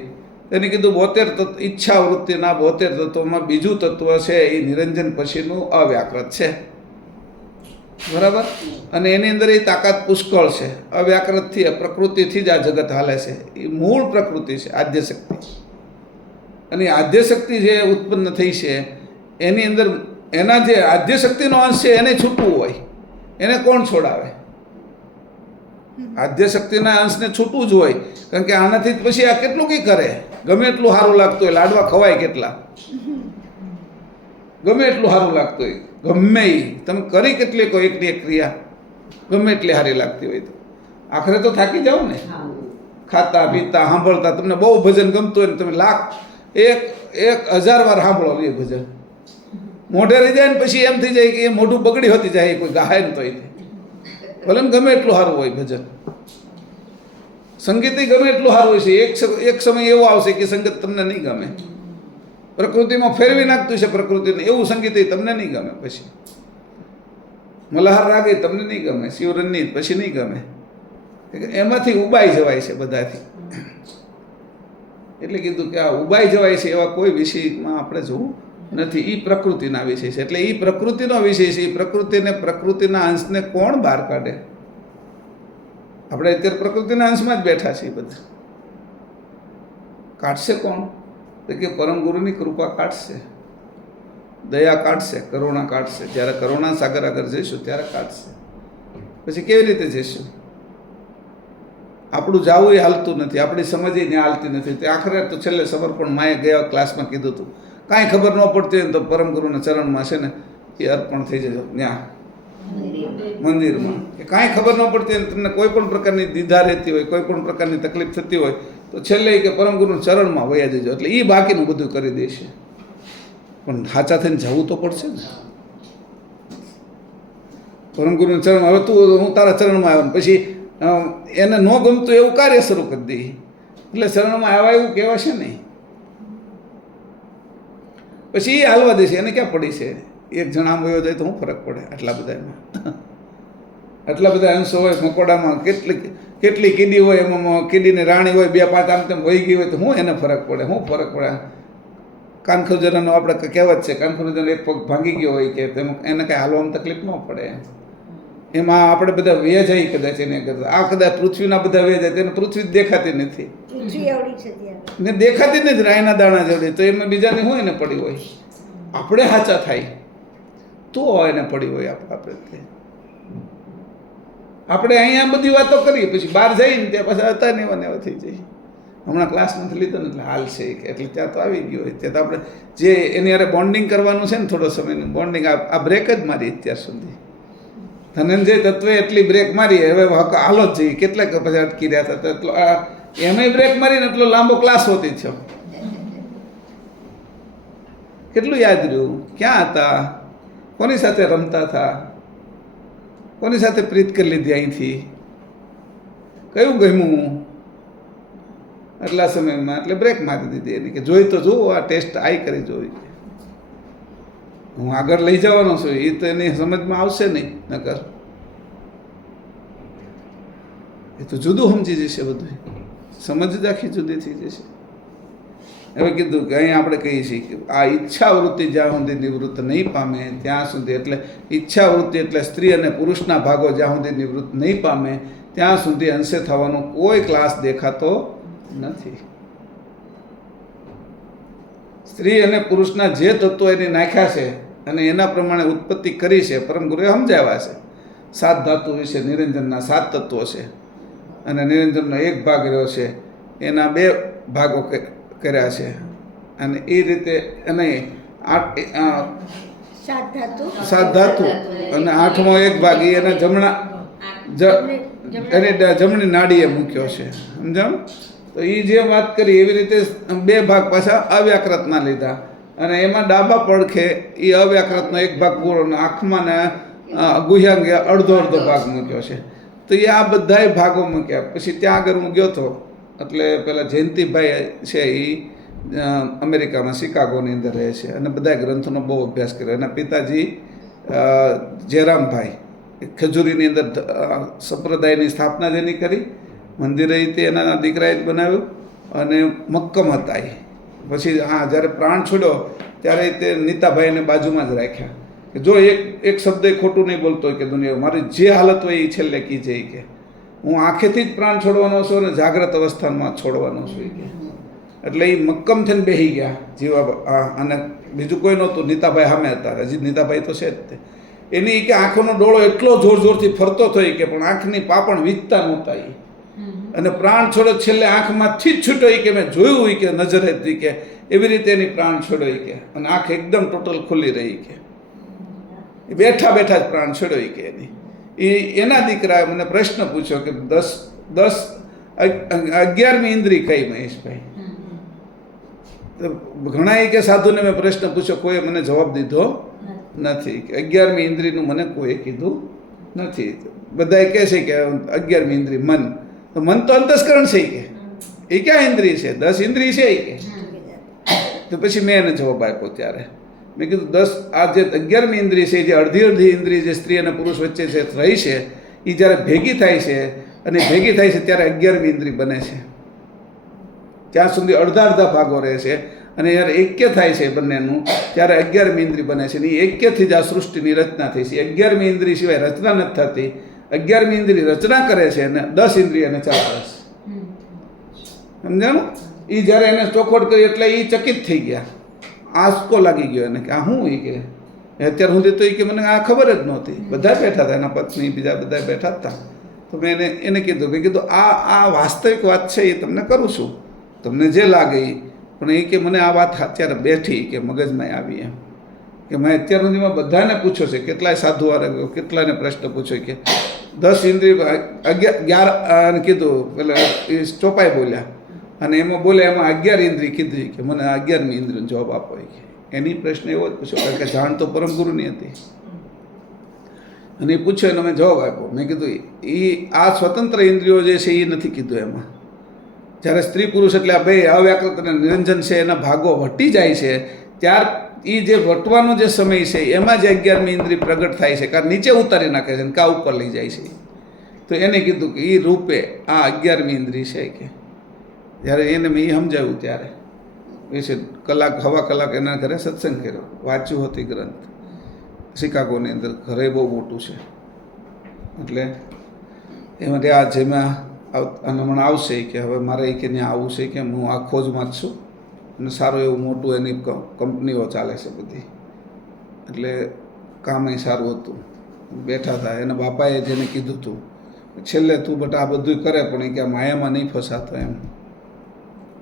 એને કીધું 72 તત્વ, ઈચ્છા વૃત્તિના 72 તત્વોમાં બીજું તત્વ છે એ નિરંજન પછીનું અવ્યાકૃત છે, બરાબર. અને એની અંદર એ તાકાત પુષ્કળ છે. અવ્યાકૃતથી પ્રકૃતિથી જ આ જગત હાલે છે. એ મૂળ પ્રકૃતિ છે, આદ્યશક્તિ. અને આદ્યશક્તિ જે ઉત્પન્ન થઈ છે એની અંદર એના જે આદ્યશક્તિનો અંશ છે એને છૂટવું હોય, એને કોણ છોડાવે? આદ્યશક્તિના અંશને છૂટવું જ હોય, કારણ કે આનાથી પછી આ કેટલું કંઈ કરે, ગમે એટલું સારું લાગતું હોય, લાડવા ખવાય કેટલા, ગમે એટલું સારું લાગતું હોય, ગમે એ તમે કરી કેટલી કોઈ એકની એક ક્રિયા ગમે એટલી સારી લાગતી હોય તો આખરે તો થાકી જાઓ ને. ખાતા પીતા સાંભળતા તમને બહુ ભજન ગમતું હોય ને તમે 1000 વાર સાંભળો એ ભજન, મોઢે રહી જાય ને પછી એમ થઈ જાય કે એ મોઢું બગડી હોતી જાય કોઈ ગાય ને, તો ભલે ને ગમે એટલું સારું હોય ભજન. સંગીત ગમે એટલું સારું હોય છે, એક સમય એવો આવશે કે સંગીત તમને નહીં ગમે, પ્રકૃતિમાં ફેરવી નાખતું છે પ્રકૃતિને, એવું સંગીત તમને નહીં ગમે. પછી મલ્હાર રાગ એ તમને નહીં ગમે, શિવરણની પછી નહીં ગમે, એમાંથી ઉબાઈ જવાય છે બધાથી. એટલે કીધું કે આ ઉબાઈ જવાય છે એવા કોઈ વિષયમાં આપણે જોવું નથી. એ પ્રકૃતિના વિષય છે, એટલે એ પ્રકૃતિનો વિષય છે. એ પ્રકૃતિને, પ્રકૃતિના અંશને કોણ બહાર કાઢે? આપણે અત્યારે પ્રકૃતિના અંશમાં જ બેઠા છીએ બધા. કાઢશે કોણ? તો કે પરમ ગુરુની કૃપા કાઢશે, દયા કાઢશે, કરુણા કાઢશે. જ્યારે કરુણા સાગર આગળ જઈશું ત્યારે કાઢશે. પછી કેવી રીતે જઈશું? આપણું જાવું એ હાલતું નથી, આપણી સમજ એ ત્યાં હાલતી નથી. તે આખરે તો છેલ્લે સમર્પણ માએ ગયા ક્લાસમાં કીધું હતું, કાંઈ ખબર ન પડતી હોય ને તો પરમ ગુરુના ચરણમાં છે ને એ અર્પણ થઈ જજો, ત્યાં મંદિરમાં. કે કાંઈ ખબર ન પડતી હોય, તમને કોઈ પણ પ્રકારની દીધા રહેતી હોય, કોઈ પણ પ્રકારની તકલીફ થતી હોય તો છેલ્લે કે પરમ ગુરુના ચરણમાં વયા જજો, એટલે એ બાકીનું બધું કરી દેશે. પણ સાચા થઈને જવું તો પડશે ને. પરમ ગુરુના ચરણમાં, હવે તું હું તારા ચરણમાં આવ્યો પછી એને ન ગમતું એવું કાર્ય શરૂ કરી દે, એટલે શરણમાં આવ્યા એવું કહેવાશે નહીં. પછી એ હાલવા દેશે, એને ક્યાં પડી છે? એક જણા આમ વયો જાય તો શું ફરક પડે? આટલા બધામાં આટલા બધા અંશો હોય, મકોડામાં કેટલી કીડી હોય, એમાં કીડીની રાણી હોય, 2-5 આમ તેમ વહી ગઈ હોય તો શું એને ફરક પડે? શું ફરક પડે? કાનખજૂરાનો આપણે કહેવત છે, કાનખજૂરાનો એક પગ ભાંગી ગયો હોય કે તેમાં એને કાંઈ હાલવામાં તકલીફ ન પડે. એમાં આપણે બધા વે જાય કદાચ એને કરતા. આ કદાચ પૃથ્વીના બધા વે જાય, તેને પૃથ્વી જ દેખાતી નથી ને, દેખાતી નથી રાયના દાણા જેવડી, તો એમાં બીજાની હોય ને પડી હોય. આપણે સાચા થાય તો એને પડી હોય આપણે. આપણે અહીંયા બધી વાતો કરીએ, પછી બહાર જઈને ત્યાં પાછા હતા ને એવા થઈ જાય. હમણાં ક્લાસ નથી લીધો ને એટલે હાલ છે, એટલે ત્યાં તો આવી ગયો હોય. ત્યાં તો આપણે જે એની યારે બોન્ડિંગ કરવાનું છે ને, થોડો સમયનું બોન્ડિંગ, આ બ્રેક જ મારી અત્યાર સુધી. ધનંજય તત્વે એટલી બ્રેક મારી, હવે હાલો જ જઈએ. કેટલાક પછી અટકી રહ્યા હતા, એટલો એમાંય બ્રેક મારીને એટલો લાંબો ક્લાસ હોતી છે. કેટલું યાદ રહ્યું? ક્યાં હતા? કોની સાથે રમતા હતા? કોની સાથે પ્રીત કરી લીધી અહીંથી? કયું ગમ્યું આટલા સમયમાં? એટલે બ્રેક મારી દીધી એની કે જોઈ તો જુઓ, આ ટેસ્ટ આઈ કરી જોઈ. હું આગળ લઈ જવાનો છું, એ તો એની સમજમાં આવશે નહીં, નકર એ તો જુદું સમજી જશે, બધું સમજ જ આખી જુદી થઈ જશે. હવે કીધું કે અહીંયા આપણે કહીએ છીએ કે આ ઈચ્છા વૃત્તિ જ્યાં સુધી નિવૃત્ત નહીં પામે ત્યાં સુધી, એટલે ઈચ્છા વૃત્તિ એટલે સ્ત્રી અને પુરુષના ભાગો જ્યાં સુધી નિવૃત્ત નહીં પામે ત્યાં સુધી અંશે થવાનો કોઈ ક્લાસ દેખાતો નથી. સ્ત્રી અને પુરુષના જે તત્વો એને નાખ્યા છે અને એના પ્રમાણે ઉત્પત્તિ કરી છે, પરમ ગુરુએ સમજાવ્યા છે. 7 ધાતુ વિશે નિરંજનના 7 તત્વો છે, અને નિરંજનનો એક ભાગ રહ્યો છે, એના 2 ભાગો કર્યા છે. અને એ રીતે એને 7 ધાતુ અને 8મો એક ભાગ એના જમણી નાડીએ મૂક્યો છે, સમજાવ? તો એ જે વાત કરી એવી રીતે 2 ભાગ પાછા અવ્યાકૃતના લીધા, અને એમાં ડાબા પડખે એ અવ્યાકૃતનો એક ભાગ પૂરો, આંખમાં ને ગુહ્યાંગ અડધો ભાગ મૂક્યો છે. તો એ આ બધાય ભાગો મૂક્યા. પછી ત્યાં આગળ હું ગયો હતો, એટલે પેલા જયંતિભાઈ છે એ અમેરિકામાં શિકાગોની અંદર રહે છે અને બધા ગ્રંથોનો બહુ અભ્યાસ કર્યો. એના પિતાજી જયરામભાઈ ખજૂરીની અંદર સંપ્રદાયની સ્થાપના જેની કરી, મંદિર તે એના દીકરાએ જ બનાવ્યું અને મક્કમ હતા એ. પછી જ્યારે પ્રાણ છોડ્યો ત્યારે તે નીતાભાઈને બાજુમાં જ રાખ્યા કે જો એક શબ્દ ખોટું નહીં બોલતો હોય કે દુનિયા મારી જે હાલત હોય એ છેલ્લે કી જાય કે હું આંખેથી જ પ્રાણ છોડવાનો છું અને જાગ્રત અવસ્થામાં છોડવાનો છું કે. એટલે એ મક્કમ થઈને બેસી ગયા જીવા. અને બીજું કોઈ નહોતું, નીતાભાઈ સામે હતા, હજી નીતાભાઈ તો છે જ તે. એની કે આંખોનો ડોળો એટલો જોરથી ફરતો થયો કે પણ આંખની પાપણ વીજતા નહોતા એ. અને પ્રાણ છોડો છેલ્લે આંખમાંથી જ છૂટો કે મેં જોયું કે નજરે હતી કે એવી રીતે એની પ્રાણ છોડ્યો કે અને આંખ એકદમ ટોટલ ખુલ્લી રહી કે બેઠા જ પ્રાણ છોડ્યો કે એની. એના દીકરાએ મને પ્રશ્ન પૂછ્યો કે 11મી ઇન્દ્રિય કઈ મહેશભાઈ? ઘણા કે સાધુને મેં પ્રશ્ન પૂછ્યો, કોઈએ મને જવાબ દીધો નથી કે 11મી ઇન્દ્રિયનું મને કોઈ કીધું નથી. બધા કહે છે કે 11મી ઇન્દ્રિય મન, તો મન તો અંતસ્કરણ છે કે એ ક્યાં ઇન્દ્રિય છે? 10 ઇન્દ્રિય છે કે. તો પછી મેં એને જવાબ આપ્યો. ત્યારે મેં કીધું 10 આ જે 11મી ઇન્દ્રિય છે, જે અડધી ઇન્દ્રિય જે સ્ત્રી અને પુરુષ વચ્ચે જે રહી છે, એ જ્યારે ભેગી થાય છે અને ભેગી થાય છે ત્યારે 11મી ઇન્દ્રિય બને છે. ત્યાં સુધી અડધા ભાગો રહે છે અને જ્યારે એક્ય થાય છે બંનેનું ત્યારે 11મી ઇન્દ્રિય બને છે. એ એક્યથી જ આ સૃષ્ટિની રચના થઈ છે. 11મી ઇન્દ્રિય સિવાય રચના નથી થતી. 11મી ઇન્દ્રિય રચના કરે છે અને 10 ઇન્દ્રિય એને ચાલે છે. સમજાણું? એ જ્યારે એને ચોખવટ કરી એટલે એ ચકિત થઈ ગયા, આંચકો લાગી ગયો એને કે આ શું એ કે અત્યાર સુધી તો એ કે મને આ ખબર જ નહોતી. બધા બેઠા હતા, એના પત્ની બીજા બધા બેઠા હતા. તો મેં એને કીધું આ વાસ્તવિક વાત છે, એ તમને કરું છું, તમને જે લાગે એ. પણ એ કે મને આ વાત અત્યારે બેઠી કે મગજમાં આવી એમ કે મેં અત્યાર સુધીમાં બધાને પૂછ્યો છે, કેટલાય સાધુ વાળા ગયો, કેટલાને પ્રશ્ન પૂછ્યો કે 10 ઇન્દ્રિય 11 કીધું, પેલા એ ચોપાઈ બોલ્યા અને એમાં બોલ્યા એમાં 11 ઇન્દ્રિય કીધી કે મને 11મી ઇન્દ્રિયનો જવાબ આપો કે. એની પ્રશ્ન એવો જ પૂછ્યો, કારણ કે જાણ તો પરમ ગુરુની હતી. અને એ પૂછ્યો એનો મેં જવાબ આપ્યો. મેં કીધું આ સ્વતંત્ર ઇન્દ્રિયો જે છે એ નથી કીધું એમાં. જ્યારે સ્ત્રી પુરુષ એટલે આ બે અવ્યાકૃત અને નિરંજન છે એના ભાગો વટી જાય છે, ત્યાર એ જે વટવાનો જે સમય છે એમાં જે 11મી ઇન્દ્રિય પ્રગટ થાય છે, કારણ નીચે ઉતારી નાખે છે અને કા ઉપર લઈ જાય છે. તો એને કીધું કે એ રૂપે આ 11મી ઇન્દ્રિય છે કે. જ્યારે એને મેં એ સમજાવ્યું ત્યારે વિશે હવા કલાક એના ઘરે સત્સંગ કર્યો, વાંચ્યું હતી ગ્રંથ શિકાગોની અંદર, ઘરે બહુ મોટું છે. એટલે એમાંથી આ જેમાં હમણાં આવશે કે હવે મારે કે ત્યાં આવવું છે કે હું આ ખોજમાં જ છું અને સારું એવું મોટું એની કંપનીઓ ચાલે છે બધી, એટલે કામ સારું હતું. બેઠા હતા, એના બાપાએ જેને કીધું હતું છેલ્લે તું બટ આ બધું કરે પણ એ કે માયામાં નહીં ફસાતો એમ,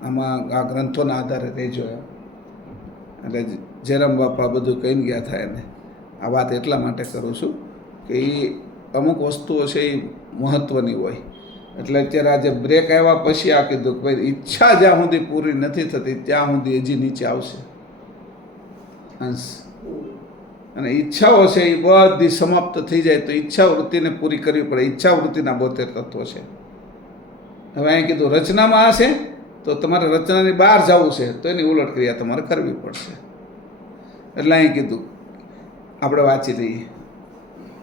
આમાં આ ગ્રંથોના આધારે રહેજો એમ. એટલે જયરામ બાપા બધું કહીને ગયા હતા એને. આ વાત એટલા માટે કરું છું કે એ અમુક વસ્તુઓ છે એ મહત્ત્વની હોય. એટલે અત્યારે આજે બ્રેક આવ્યા પછી આ કીધું કે ભાઈ ઈચ્છા જ્યાં સુધી પૂરી નથી થતી ત્યાં સુધી હજી નીચે આવશે અંશ. અને ઈચ્છાઓ છે એ બધી સમાપ્ત થઈ જાય તો ઈચ્છા વૃત્તિને પૂરી કરવી પડે. ઈચ્છા વૃત્તિના 72 તત્વો છે. હવે અહીં કીધું રચનામાં હશે તો તમારે રચનાની બહાર જવું છે તો એની ઉલટ ક્રિયા તમારે કરવી પડશે. એટલે અહીં કીધું આપણે વાંચી લઈએ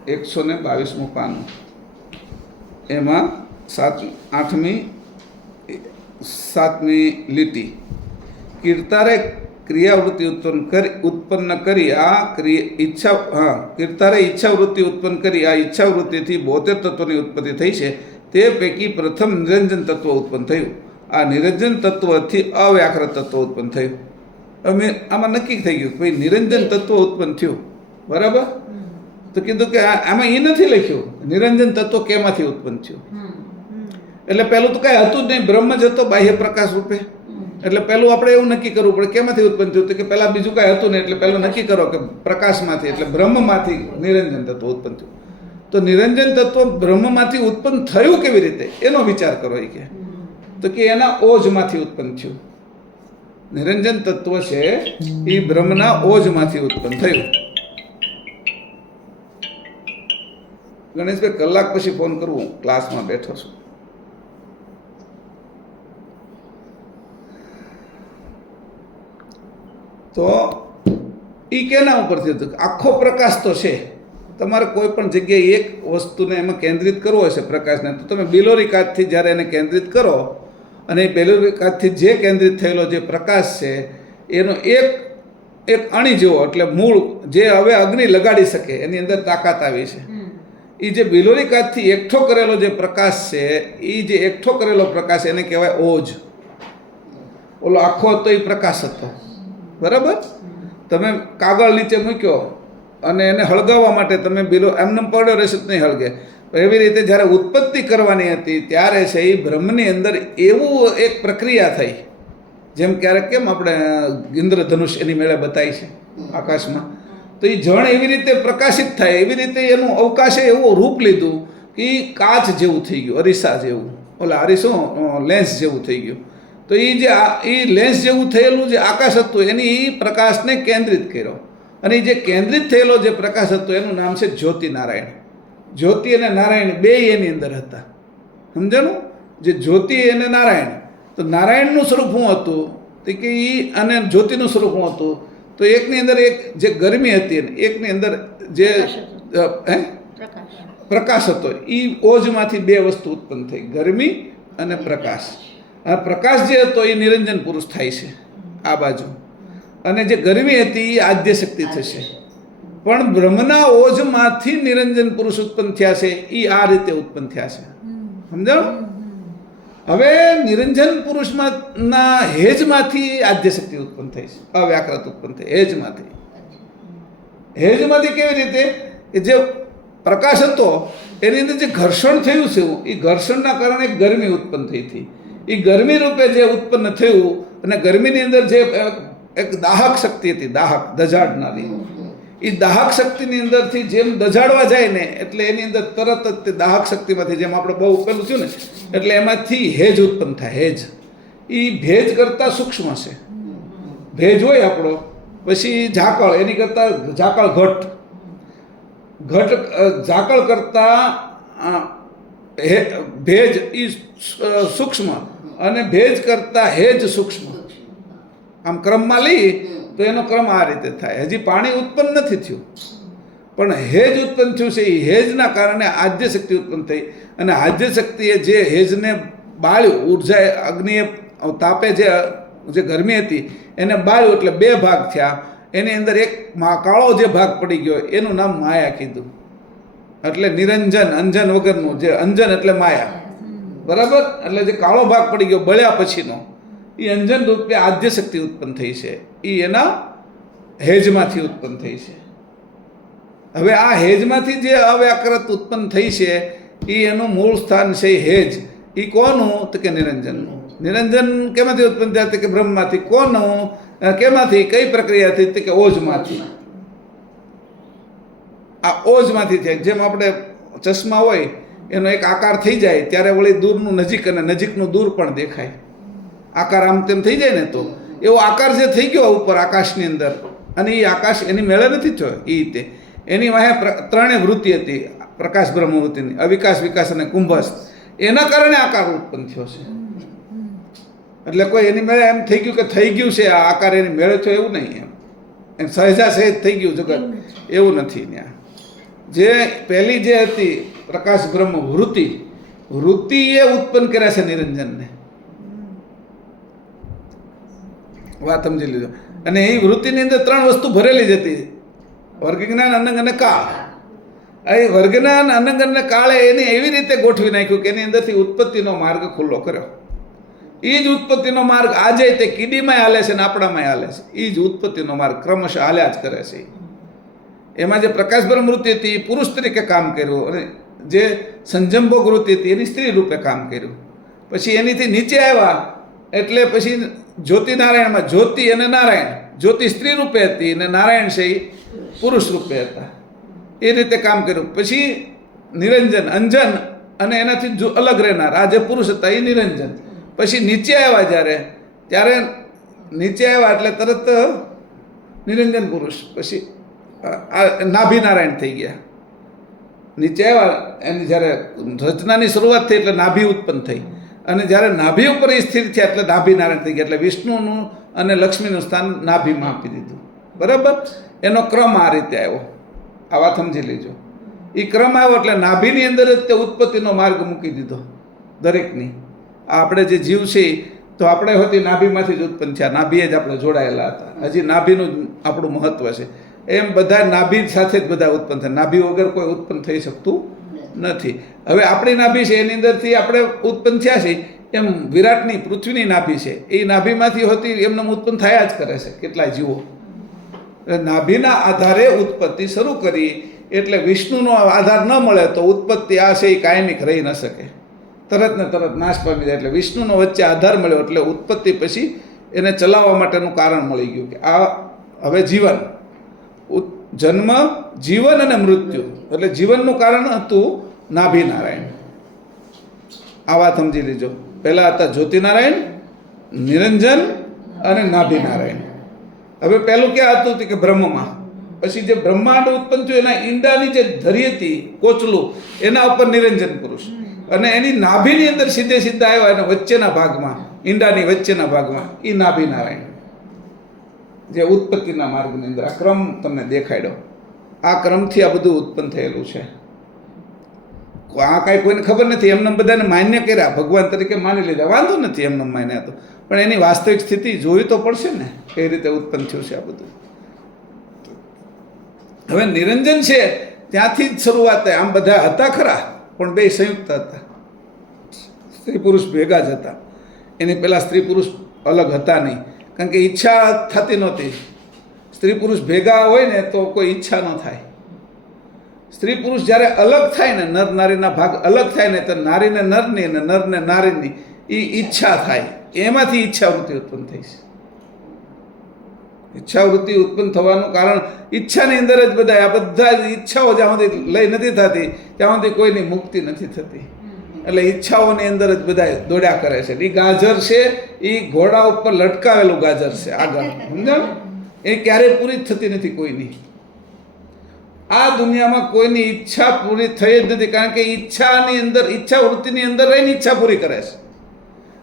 122મું પાનું, એમાં 7મી લીટી. કીર્તારે ક્રિયાવૃત્તિ ઉત્પન્ન કરી આ કીર્તારે ઈચ્છાવૃત્તિ ઉત્પન્ન કરી આ ઈચ્છાવૃત્તિથી 72 તત્વોની ઉત્પત્તિ થઈ છે. તે પૈકી પ્રથમ નિરંજન તત્વ ઉત્પન્ન થયું. આ નિરંજન તત્વથી અવ્યાકૃત તત્વ ઉત્પન્ન થયું. અમે આમાં નક્કી થઈ ગયું કે ભાઈ નિરંજન તત્વ ઉત્પન્ન થયું, બરાબર? તો કીધું કે આમાં એ નથી લખ્યું નિરંજન તત્વ કેમાંથી ઉત્પન્ન થયું. એટલે પહેલું તો કાંઈ હતું જ નહીં, બ્રહ્મ જ હતો બાહ્ય પ્રકાશ રૂપે. એટલે પહેલું આપણે એવું નક્કી કરવું પડે કેમાંથી ઉત્પન્ન થયું, તો કે પહેલાં બીજું કાંઈ હતું નહીં. એટલે પહેલું નક્કી કરો કે પ્રકાશમાંથી એટલે બ્રહ્મમાંથી નિરંજન તત્વ ઉત્પન્ન થયું. તો નિરંજન તત્વ બ્રહ્મમાંથી ઉત્પન્ન થયું કેવી રીતે એનો વિચાર કરો એ કે. તો કે એના ઓજમાંથી ઉત્પન્ન થયું. નિરંજન તત્વ છે એ બ્રહ્મના ઓજમાંથી ઉત્પન્ન થયું. ગણેશભાઈ કલાક પછી ફોન કરવું, ક્લાસમાં બેઠો છું. તો એ કેના ઉપરથી હતું? આખો પ્રકાશ તો છે. તમારે કોઈ પણ જગ્યાએ એક વસ્તુને એમાં કેન્દ્રિત કરવો હશે પ્રકાશને, તો તમે બિલોરી કાચથી જ્યારે એને કેન્દ્રિત કરો અને એ બિલોરી કાચથી જે કેન્દ્રિત થયેલો જે પ્રકાશ છે એનો એક અણી જેવો, એટલે મૂળ જે હવે અગ્નિ લગાડી શકે એની અંદર તાકાત આવી છે. એ જે બિલોરી કાચથી એકઠો કરેલો જે પ્રકાશ છે, એ જે એકઠો કરેલો પ્રકાશ એને કહેવાય ઓજ. ઓલો આખો હતો એ પ્રકાશ હતો, બરાબર. તમે કાગળ નીચે મૂક્યો અને એને હળગાવવા માટે તમે એમને પડ્યો રહેશે તો નહીં હળગે. એવી રીતે જ્યારે ઉત્પત્તિ કરવાની હતી ત્યારે છે એ બ્રહ્મની અંદર એવું એક પ્રક્રિયા થઈ, જેમ ક્યારેક કેમ આપણે ઇન્દ્રધનુષ એની મેળે બતાવી છે આકાશમાં, તો એ જળ એવી રીતે પ્રકાશિત થાય, એવી રીતે એનું અવકાશે એવું રૂપ લીધું કે એ કાચ જેવું થઈ ગયું, અરીસા જેવું, ઓલા અરીસો લેન્સ જેવું થઈ ગયું. તો એ જે એ લેન્સ જેવું થયેલું જે આકાશ હતું એની એ પ્રકાશને કેન્દ્રિત કર્યો, અને જે કેન્દ્રિત થયેલો જે પ્રકાશ હતો એનું નામ છે જ્યોતિ નારાયણ. જ્યોતિ અને નારાયણ બે એની અંદર હતા, સમજાણું? જે જ્યોતિ અને નારાયણ, તો નારાયણનું સ્વરૂપ શું હતું તો કે એ, અને જ્યોતિનું સ્વરૂપ શું હતું તો એકની અંદર એક જે ગરમી હતી અને એકની અંદર જે પ્રકાશ હતો. એ ઓજમાંથી બે વસ્તુ ઉત્પન્ન થઈ, ગરમી અને પ્રકાશ. આ પ્રકાશ જે હતો એ નિરંજન પુરુષ થાય છે આ બાજુ, અને જે ગરમી હતી એ આદ્ય શક્તિ થશે. પણ બ્રહ્મના ઓજમાંથી નિરંજન પુરુષ ઉત્પન્ન થયા છે, એ આ રીતે ઉત્પન્ન થયા છે, સમજાણું? હવે નિરંજન પુરુષના હેજમાંથી આદ્ય શક્તિ ઉત્પન્ન થઈ છે, અવ્યાકૃત ઉત્પન્ન થઈ હેજમાંથી. હેજમાંથી કેવી રીતે? કે જે પ્રકાશ હતો એની અંદર જે ઘર્ષણ થયું છે એ ઘર્ષણના કારણે ગરમી ઉત્પન્ન થઈ હતી. એ ગરમી રૂપે જે ઉત્પન્ન થયું, અને ગરમીની અંદર જે એક દાહક શક્તિ હતી, દાહક દજાડનારી, એ દાહક શક્તિની અંદરથી જેમ દજાડવા જાય ને એટલે એની અંદર તરત જ તે દાહક શક્તિમાંથી, જેમ આપણે બહુ પેલું થયું ને એટલે એમાંથી હેજ ઉત્પન્ન થાય. હેજ એ ભેજ કરતાં સૂક્ષ્મ છે. ભેજ હોય આપણો, પછી ઝાકળ, એની કરતાં ઝાકળ ઘટ ઝાકળ કરતાં ભેજ એ સૂક્ષ્મ, અને ભેજ કરતાં હેજ સૂક્ષ્મ. આમ ક્રમમાં લઈ તો એનો ક્રમ આ રીતે થાય. હજી પાણી ઉત્પન્ન નથી થયું, પણ હેજ ઉત્પન્ન થયું છે. એ હેજના કારણે આદ્ય શક્તિ ઉત્પન્ન થઈ, અને આદ્ય શક્તિએ જે હેજને બાળ્યું, ઉર્જા અગ્નિએ તાપે જે ગરમી હતી એને બાળ્યું, એટલે બે ભાગ થયા. એની અંદર એક કાળો જે ભાગ પડી ગયો એનું નામ માયા કીધું. એટલે નિરંજન, અંજન વગરનું, જે અંજન એટલે માયા, બરાબર. એટલે જે કાળો ભાગ પડી ગયો બળ્યા પછીનો, એ અંજન રૂપે આદ્ય શક્તિ ઉત્પન્ન થઈ છે. એ એના હેજમાંથી ઉત્પન્ન થઈ છે. હવે આ હેજમાંથી જે અવ્યાકૃત ઉત્પન્ન થઈ છે એ એનું મૂળ સ્થાન છે હેજ. એ કોનું? તો કે નિરંજનનું. નિરંજન કેમાંથી ઉત્પન્ન થયા? તો કે બ્રહ્મમાંથી. કોનું? કેમાંથી? કઈ પ્રક્રિયાથી? તો કે ઓજમાંથી. આ ઓજમાંથી થાય. જેમ આપણે ચશ્મા હોય એનો એક આકાર થઈ જાય ત્યારે વળી દૂરનું નજીક અને નજીકનું દૂર પણ દેખાય. આકાર આમ તેમ થઈ જાય ને, તો એવો આકાર જે થઈ ગયો ઉપર આકાશની અંદર, અને એ આકાશ એની મેળે નથી થયો. એ રીતે એની વાહે ત્રણેય વૃત્તિ હતી, પ્રકાશ બ્રહ્મ વૃત્તિની, અવિકાસ, વિકાસ અને કુંભસ્થ. એના કારણે આકાર ઉત્પન્ન થયો છે. એટલે કોઈ એની મેળે એમ થઈ ગયું કે થઈ ગયું છે આ આકાર એની મેળે થયો એવું નહીં. એમ સહેજા સહેજ થઈ ગયું જગત એવું નથી. ત્યાં જે પહેલી જે હતી પ્રકાશ બ્રહ્મ વૃત્તિ, વૃત્તિએ ઉત્પન્ન કર્યા છે નિરંજનને. વાત સમજી લીધો. અને એ વૃત્તિની અંદર ત્રણ વસ્તુ ભરેલી જ હતી: વર્ગજ્ઞાન, અનંગ અને કાળ. એ વર્ગજ્ઞાન, અનંગ અને કાળે એને એવી રીતે ગોઠવી નાખ્યું કે એની અંદરથી ઉત્પત્તિનો માર્ગ ખુલ્લો કર્યો. એ જ ઉત્પત્તિનો માર્ગ આજે તે કીડીમાંય હાલે છે ને આપણામાંય હાલે છે. એ જ ઉત્પત્તિનો માર્ગ ક્રમશઃ હાલ્યા જ કરે છે. એમાં જે પ્રકાશ બ્રહ્મ વૃત્તિ હતી એ પુરુષ તરીકે કામ કર્યું, અને જે સંજમભોગ વૃત્તિ હતી એની સ્ત્રી રૂપે કામ કર્યું. પછી એનીથી નીચે આવ્યા એટલે પછી જ્યોતિ નારાયણમાં જ્યોતિ અને નારાયણ, જ્યોતિ સ્ત્રી રૂપે હતી અને નારાયણ છે એ પુરુષ રૂપે હતા. એ રીતે કામ કર્યું. પછી નિરંજન, અંજન અને એનાથી અલગ રહેનાર આ જે પુરુષ હતા એ નિરંજન. પછી નીચે આવ્યા ત્યારે નીચે આવ્યા એટલે તરત નિરંજન પુરુષ, પછી નાભી નારાયણ થઈ ગયા. નીચે આવ્યા એની જ્યારે રચનાની શરૂઆત થઈ એટલે નાભી ઉત્પન્ન થઈ, અને જ્યારે નાભી ઉપર એ સ્થિર થયા એટલે નાભી નારાયણ થઈ ગયા. એટલે વિષ્ણુનું અને લક્ષ્મીનું સ્થાન નાભીમાં આપી દીધું. બરાબર, એનો ક્રમ આ રીતે આવ્યો. આ વાત સમજી લેજો. એ ક્રમ આવ્યો એટલે નાભીની અંદર જ તે ઉત્પત્તિનો માર્ગ મૂકી દીધો દરેકની. આ આપણે જે જીવ છે તો આપણે હોતી નાભીમાંથી જ ઉત્પન્ન થયા, નાભીએ જ આપણે જોડાયેલા હતા. હજી નાભીનું જ આપણું મહત્વ છે. એમ બધા નાભી સાથે જ બધા ઉત્પન્ન થાય. નાભી વગર કોઈ ઉત્પન્ન થઈ શકતું નથી. હવે આપણી નાભી છે એની અંદરથી આપણે ઉત્પન્ન થયા છે, એમ વિરાટની પૃથ્વીની નાભી છે એ નાભીમાંથી હોતી એમને ઉત્પન્ન થયા જ કરે છે કેટલાય જીવો. નાભીના આધારે ઉત્પત્તિ શરૂ કરી એટલે વિષ્ણુનો આધાર ન મળે તો ઉત્પત્તિ આ છે એ કાયમિક રહી ન શકે, તરત ને તરત નાશ પામી જાય. એટલે વિષ્ણુનો વચ્ચે આધાર મળ્યો એટલે ઉત્પત્તિ પછી એને ચલાવવા માટેનું કારણ મળી ગયું કે આ હવે જીવન, જન્મ, જીવન અને મૃત્યુ. એટલે જીવનનું કારણ હતું નાભી નારાયણ. આ વાત સમજી લીજો. પહેલા હતા જ્યોતિનારાયણ, નિરંજન અને નાભી નારાયણ. હવે પહેલું ક્યાં હતું કે બ્રહ્મમાં. પછી જે બ્રહ્માંડ ઉત્પન્ન થયું એના ઈંડાની જે ધરી હતી કોચલું એના ઉપર નિરંજન પુરુષ, અને એની નાભીની અંદર સીધે સીધા આવ્યા એના વચ્ચેના ભાગમાં, ઈંડાની વચ્ચેના ભાગમાં એ નાભી નારાયણ, જે ઉત્પત્તિના માર્ગની અંદર. આ ક્રમ તમને દેખાડ્યો. આ ક્રમથી આ બધું ઉત્પન્ન થયેલું છે. આ કાંઈ કોઈને ખબર નથી, એમને બધાને માન્ય કર્યા, ભગવાન તરીકે માની લીધા, વાંધો નથી એમને માન્યા તો, પણ એની વાસ્તવિક સ્થિતિ જોવી તો પડશે ને કઈ રીતે ઉત્પન્ન થયું છે આ બધું. હવે નિરંજન છે ત્યાંથી જ શરૂઆત થાય. આમ બધા હતા ખરા પણ બે સંયુક્ત હતા, સ્ત્રી પુરુષ ભેગા જ હતા. એની પહેલાં સ્ત્રી પુરુષ અલગ હતા નહીં, કારણ કે ઈચ્છા થતી નહોતી. સ્ત્રી પુરુષ ભેગા હોય ને તો કોઈ ઈચ્છા ન થાય. સ્ત્રી પુરુષ જ્યારે અલગ થાય ને, નર નારીના ભાગ અલગ થાય ને, તો નારીને નરની અને નરને નારીની એ ઈચ્છા થાય. એમાંથી ઈચ્છાવૃત્તિ ઉત્પન્ન થઈ છે. ઈચ્છાવૃત્તિ ઉત્પન્ન થવાનું કારણ ઈચ્છાની અંદર જ બધા, આ બધા જ ઈચ્છાઓ જ્યાં સુધી લઈ નથી થતી ત્યાં સુધી કોઈની મુક્તિ નથી થતી. એટલે ઈચ્છાઓની અંદર જ બધા દોડ્યા કરે છે. એ ગાજર છે એ ઘોડા ઉપર લટકાવેલું ગાજર છે આગળ, સમજાણું? એ ક્યારેય પૂરી જ થતી નથી કોઈની. આ દુનિયામાં કોઈની ઈચ્છા પૂરી થઈ જ નથી, કારણ કે ઈચ્છાની અંદર, ઈચ્છા વૃત્તિની અંદર રહીને ઈચ્છા પૂરી કરે છે.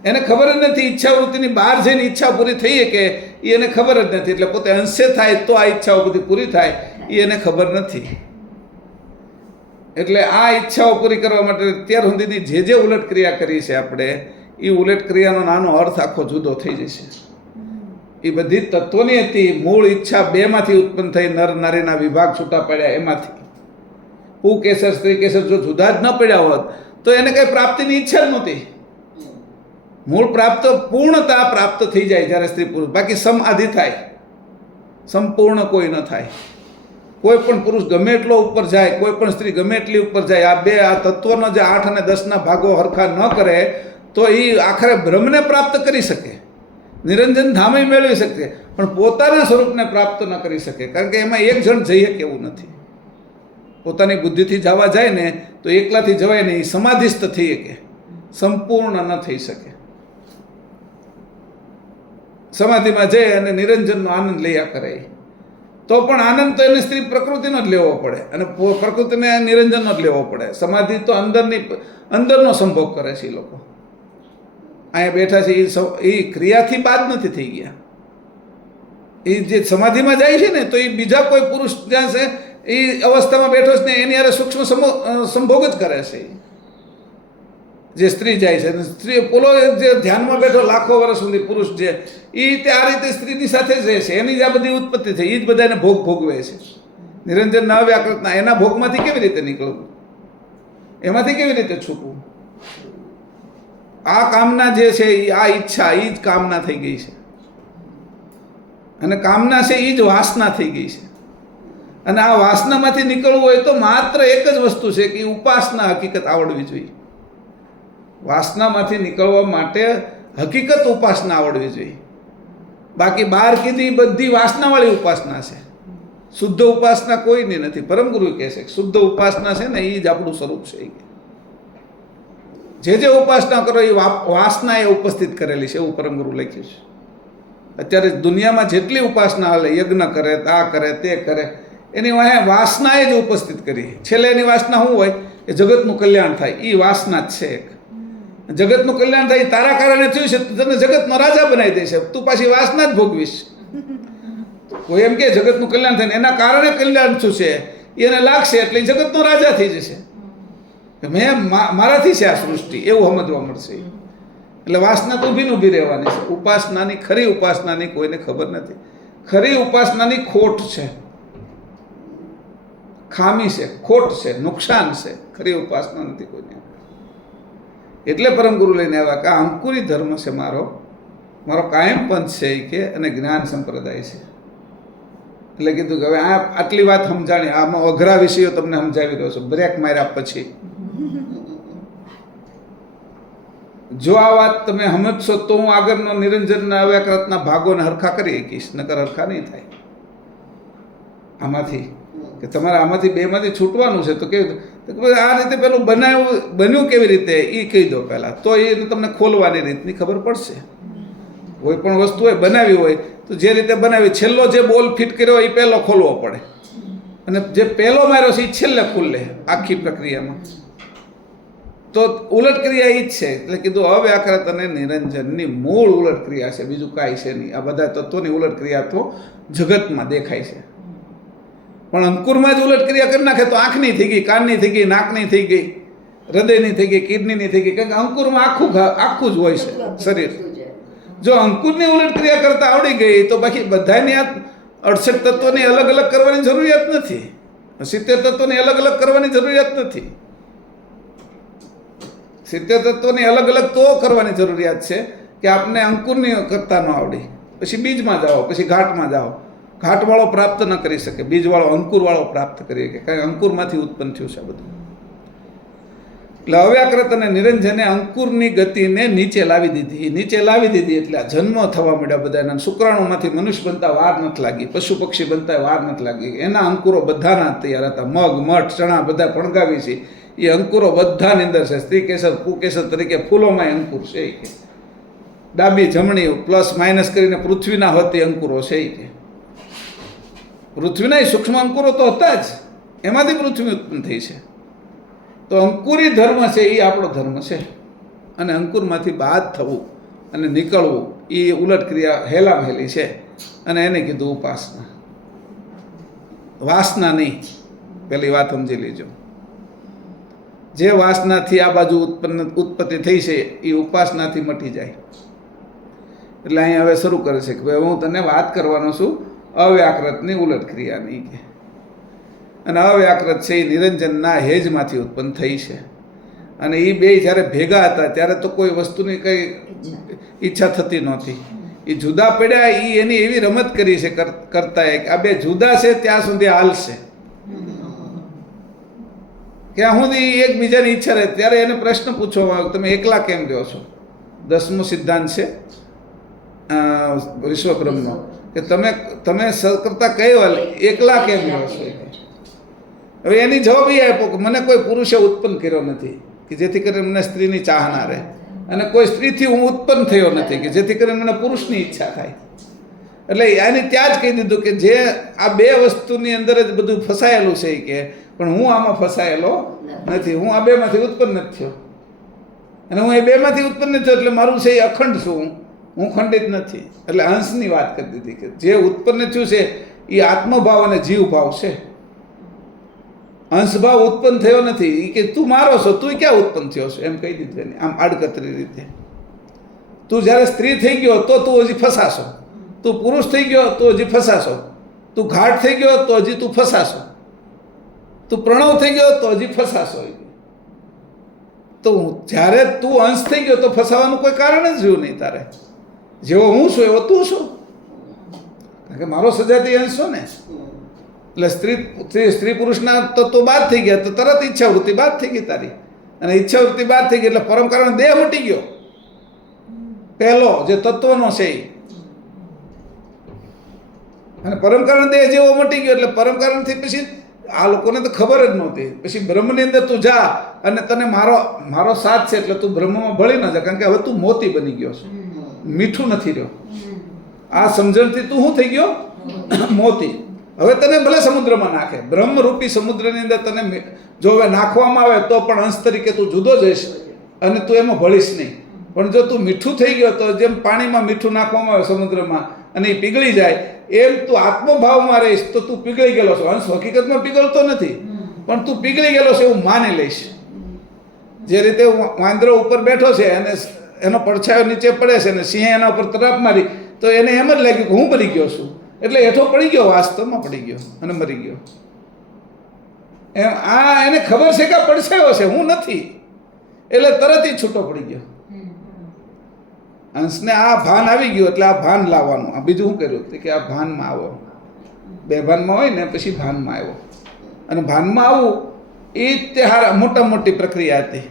એને ખબર જ નથી ઈચ્છા વૃત્તિની બહાર જઈને ઈચ્છા પૂરી થઈ કે એ એને ખબર જ નથી. એટલે પોતે અંશે થાય તો આ ઈચ્છાઓ બધી પૂરી થાય એ એને ખબર નથી. એટલે આ ઈચ્છાઓ પૂરી કરવા માટે અત્યાર સુધીની જે ઉલટ ક્રિયા કરી છે આપણે, એ ઉલટ ક્રિયાનો નાનો અર્થ આખો જુદો થઈ જશે. એ બધી તત્વની હતી. મૂળ ઈચ્છા બેમાંથી ઉત્પન્ન થઈ, નર નારીના વિભાગ છૂટા પડ્યા એમાંથી. પુકેસર સ્ત્રી કેસર જો જુદા જ ન પડ્યા હોત તો એને કંઈ પ્રાપ્તિની ઈચ્છા જ નહોતી. મૂળ પ્રાપ્ત, પૂર્ણતા પ્રાપ્ત થઈ જાય જ્યારે સ્ત્રી પુરુષ. બાકી સમાધિ થાય, સંપૂર્ણ કોઈ ન થાય. કોઈ પણ પુરુષ ગમે એટલો ઉપર જાય, કોઈ પણ સ્ત્રી ગમે એટલી ઉપર જાય, આ બે આ તત્વનો જે 8 અને 10ના ભાગો હરખા ન કરે તો એ આખરે બ્રહ્મને પ્રાપ્ત કરી શકે, નિરંજન ધામે મેળવી શકે, પણ પોતાના સ્વરૂપને પ્રાપ્ત ન કરી શકે. કારણ કે એમાં એક જણ જઈ શકે એવું નથી. પોતાની બુદ્ધિથી જવા જાય ને તો એકલાથી જવાય નહીં, સમાધિસ્થ થઈ શકે, સંપૂર્ણ ન થઈ શકે. સમાધિમાં જઈ અને નિરંજનનો આનંદ લયા કરે તો પણ આનંદ તો એને સ્ત્રી પ્રકૃતિનો જ લેવો પડે, અને પ્રકૃતિને નિરંજનનો જ લેવો પડે. સમાધિ તો અંદરનો સંભોગ કરે છે. એ લોકો અહીંયા બેઠા છે એ ક્રિયાથી બાદ નથી થઈ ગયા. એ જે સમાધિમાં જાય છે ને તો એ બીજા કોઈ પુરુષ જ્યાં છે એ અવસ્થામાં બેઠો છે ને એની હારે સૂક્ષ્મ સંભોગ જ કરે છે. જે સ્ત્રી જાય છે, સ્ત્રી પોલો જે ધ્યાનમાં બેઠો લાખો વર્ષ સુધી પુરુષ જે એ તે આ રીતે સ્ત્રીની સાથે જ રહે છે. એની જ આ બધી ઉત્પત્તિ થઈ, એ જ બધાને ભોગવે છે. નિરંજન ન વ્યાકૃતના એના ભોગમાંથી કેવી રીતે નીકળવું, એમાંથી કેવી રીતે છૂટવું? આ કામના જે છે આ ઈચ્છા એ જ કામના થઈ ગઈ છે, અને કામના છે એ જ વાસના થઈ ગઈ છે. અને આ વાસનામાંથી નીકળવું હોય તો માત્ર એક જ વસ્તુ છે કે ઉપાસના હકીકત આવડવી જોઈએ. વાસનામાંથી નીકળવા માટે હકીકત ઉપાસના આવડવી જોઈએ. બાકી બહાર કીધી બધી વાસનાવાળી ઉપાસના છે. શુદ્ધ ઉપાસના કોઈની નથી. પરમગુરુ કહે છે શુદ્ધ ઉપાસના છે ને એ જ આપણું સ્વરૂપ છે. જે ઉપાસના કરો એ વાસના એ ઉપસ્થિત કરેલી છે એવું પરમગુરુ લખ્યું છે. અત્યારે દુનિયામાં જેટલી ઉપાસના હાલે, યજ્ઞ કરે, આ કરે, તે કરે, એની વાંહે વાસનાએ જ ઉપસ્થિત કરી. છેલ્લે એની વાસના શું હોય કે જગતનું કલ્યાણ થાય. એ વાસના જ છે એક. જગતનું કલ્યાણ થાય તારા કારણે થયું છે, તને જગતનો રાજા બનાવી દેશે, તું પાછી વાસના જ ભોગવીશ. કોઈ એમ કે જગતનું કલ્યાણ થાય એના કારણે કલ્યાણ થયું છે એને લાગશે એટલે જગતનો રાજા થઈ જશે. મારાથી છે આ સૃષ્ટિ એવું સમજવા મળશે. એટલે વાસના તો ઊભી રહેવાની છે. ઉપાસનાની ખરી ઉપાસનાની કોઈને ખબર નથી. ખરી ઉપાસનાની ખોટ છે, ખામી છે, ખોટ છે, નુકસાન છે. ખરી ઉપાસના નથી કોઈને. એટલે પરમ ગુરુ લઈને આવ્યા કે આ અંકુરી ધર્મ છે મારો, મારો કાયમ પંથ છે એ કે, અને જ્ઞાન સંપ્રદાય છે. એટલે કીધું કે હવે આટલી વાત સમજાણી, આમાં અઘરા વિષયો તમને સમજાવી રહ્યો છું બ્રેક માર્યા પછી. જો આ વાત તમે સમજશો તો હું આગળનો નિરંજનના અવ્યાકૃતના ભાગોને હરખા કરી શકીશ, નકર હરખા નહીં થાય. આમાંથી કે તમારે આમાંથી બેમાંથી છૂટવાનું છે તો કેવું, આ રીતે પેલું બન્યું કેવી રીતે એ કહી દો પહેલાં, તો એ તમને ખોલવાની રીતની ખબર પડશે. કોઈ પણ વસ્તુ હોય બનાવી હોય તો જે રીતે બનાવી, છેલ્લો જે બોલ ફિટ કર્યો એ પહેલો ખોલવો પડે, અને જે પહેલો માર્યો છે એ છેલ્લે ખુલ્લે આખી પ્રક્રિયામાં. તો ઉલટ ક્રિયા એ જ છે. એટલે કીધું અવ્યાકૃત અને નિરંજનની મૂળ ઉલટ ક્રિયા છે, બીજું કાંઈ છે નહીં. આ બધા તત્વોની ઉલટ ક્રિયા તો જગતમાં દેખાય છે, પણ અંકુરમાં જ ઉલટ ક્રિયા કરી નાખે તો આંખની થઈ ગઈ, કાનની થઈ ગઈ, નાકની થઈ ગઈ, હૃદયની થઈ ગઈ, કિડનીની થઈ ગઈ. કારણ કે અંકુરમાં આખું જ હોય છે શરીર. જો અંકુરની ઉલટ ક્રિયા કરતા આવડી ગઈ તો બાકી બધાની આ 68 તત્વોની અલગ અલગ કરવાની જરૂરિયાત નથી, 70 તત્વોની અલગ અલગ કરવાની જરૂરિયાત નથી. 70 તત્વોની અલગ અલગ તો કરવાની જરૂરિયાત છે કે આપને અંકુરની કરતા ન આવડી, પછી બીજમાં જાઓ, પછી ઘાટમાં જાઓ. ઘાટવાળો પ્રાપ્ત ન કરી શકે, બીજવાળો અંકુરવાળો પ્રાપ્ત કરી શકે, કારણ કે અંકુરમાંથી ઉત્પન્ન થયું છે બધું. એટલે અવ્યાકૃત અને નિરંજને અંકુરની ગતિને નીચે લાવી દીધી. એટલે આ જન્મો થવા મળ્યા બધાના. શુક્રાણુમાંથી મનુષ્ય બનતા વાર નથી લાગી, પશુ પક્ષી બનતા વાર નથી લાગી. એના અંકુરો બધાના તૈયાર હતા. મગ, મઠ, ચણા બધા ફણગાવી છે એ અંકુરો બધાની અંદર છે. સ્ત્રી કેસર, પુકેસર તરીકે ફૂલોમાં અંકુર છે એ કે, ડાબી જમણી પ્લસ માઇનસ કરીને પૃથ્વીના હોતી અંકુરો છે એ કે, પૃથ્વીના સૂક્ષ્મ અંકુરો તો હતા જ, એમાંથી પૃથ્વી ઉત્પન્ન થઈ છે. તો અંકુરી ધર્મ છે એ આપણો ધર્મ છે. અને અંકુરમાંથી બાદ થવું અને નીકળવું એ ઉલટ ક્રિયા હેલામહેલી છે, અને એને કીધું ઉપાસના. વાસના નહીં. પેલી વાત સમજી લેજો. જે વાસનાથી આ બાજુ ઉત્પત્તિ થઈ છે એ ઉપાસનાથી મટી જાય. એટલે અહીંયા હવે શરૂ કરે છે કે ભાઈ હું તને વાત કરવાનો છું અવ્યાકૃતની ઉલટ ક્રિયાની કે, અને અવ્યાકૃત છે એ નિરંજનના હેજમાંથી ઉત્પન્ન થઈ છે. અને એ બે જ્યારે ભેગા હતા ત્યારે તો કોઈ વસ્તુની કંઈ ઈચ્છા થતી નહોતી. એ જુદા પડ્યા, એ એની એવી રમત કરી છે કરતા કે આ બે જુદા છે ત્યાં સુધી હાલશે, ક્યાં સુધી એકબીજાની ઈચ્છા રહે. ત્યારે એને પ્રશ્ન પૂછવામાં આવ્યો તમે એકલા કેમ રહ્યો છો? 10મો સિદ્ધાંત છે વિશ્વબ્રહ્મનો કે તમે કરતા કઈ એકલા કેમ રહ્યો છો? હવે એની જવાબ એ આપ્યો કે મને કોઈ પુરુષે ઉત્પન્ન કર્યો નથી કે જેથી કરીને મને સ્ત્રીની ચાહના રહે, અને કોઈ સ્ત્રીથી હું ઉત્પન્ન થયો નથી કે જેથી કરીને મને પુરુષની ઈચ્છા થાય. એટલે એની ત્યાં જ કહી દીધું કે જે આ બે વસ્તુની અંદર જ બધું ફસાયેલું છે કે, પણ હું આમાં ફસાયેલો નથી. હું આ બેમાંથી ઉત્પન્ન નથી થયો, અને હું એ બેમાંથી ઉત્પન્ન થયો એટલે મારું છે એ અખંડ છું, હું ખંડિત નથી. એટલે અંશની વાત કરી દીધી કે જે ઉત્પન્ન થયું છે એ આત્મભાવ અને જીવભાવ છે. અંશભાવ ઉત્પન્ન થયો નથી. એ કે તું મારો છો, તું ક્યાં ઉત્પન્ન થયો છો એમ કહી દીધું એને, આમ આડકતરી રીતે. તું જ્યારે સ્ત્રી થઈ ગયો તો તું હજી ફસાશો, તું પુરુષ થઈ ગયો તો હજી ફસાશો, તું ઘાટ થઈ ગયો તો હજી તું ફસાશો, તું પ્રણવ થઈ ગયો તો હજી ફસાશો. તો જ્યારે તું અંશ થઈ ગયો તો ફસાવાનું કોઈ કારણ જ રહ્યું નહીં તારે. જેવો હું છું એવો તું છું, કારણ કે મારો સજાતી અંશ છો ને. એટલે સ્ત્રી પુરુષના તત્વો બાદ થઈ ગયા તો તરત ઈચ્છાવૃત્તિ બાદ થઈ ગઈ તારી, અને ઈચ્છાવૃત્તિ બાદ થઈ ગઈ એટલે પરમ કારણ દેહ મટી ગયો. પહેલો જે તત્વનો છે અને પરમ કારણ દેહ જેવો મટી ગયો એટલે પરમ કારણથી પછી આ લોકોને તો ખબર જ નહોતી. પછી બ્રહ્મની અંદર તું જા અને તને મારો સાથ છે એટલે તું બ્રહ્મમાં ભળી ન જા, કારણ કે હવે તું મોતી બની ગયો છે, મીઠું નથી રહ્યો. આ સમજણથી તું શું થઈ ગયો? મોતી. હવે તને ભલે સમુદ્રમાં નાખે, બ્રહ્મરૂપી સમુદ્રની અંદર તને જો હવે નાખવામાં આવે તો પણ અંશ તરીકે તું જુદો જઈશ અને તું એમાં ભળીશ નહીં. પણ જો તું મીઠું થઈ ગયો તો જેમ પાણીમાં મીઠું નાખવામાં આવે સમુદ્રમાં અને એ પીગળી જાય, એમ તું આત્મભાવમાં રહીશ તો તું પીગળી ગયેલો છો. અંશ હકીકતમાં પીગળતો નથી, પણ તું પીગળી ગયેલો છે એવું માની લઈશ. જે રીતે વાંદરો ઉપર બેઠો છે અને એનો પડછાયો નીચે પડે છે અને સિંહે એના ઉપર તરાપ મારી તો એને એમ જ લાગ્યું કે હું મરી ગયો છું, એટલે હેઠો પડી ગયો, વાસ્તવમાં પડી ગયો અને મરી ગયો. એમ આ એને ખબર છે કે પડછાયો છે, હું નથી, એટલે તરત જ છૂટો પડી ગયો. અંશને આ ભાન આવી ગયું એટલે આ ભાન લાવવાનું. આ બીજું શું કર્યું કે આ ભાનમાં આવો. બે ભાનમાં હોય ને પછી ભાનમાં આવ્યો. અને ભાનમાં આવવું એ તે મોટા મોટી પ્રક્રિયા હતી.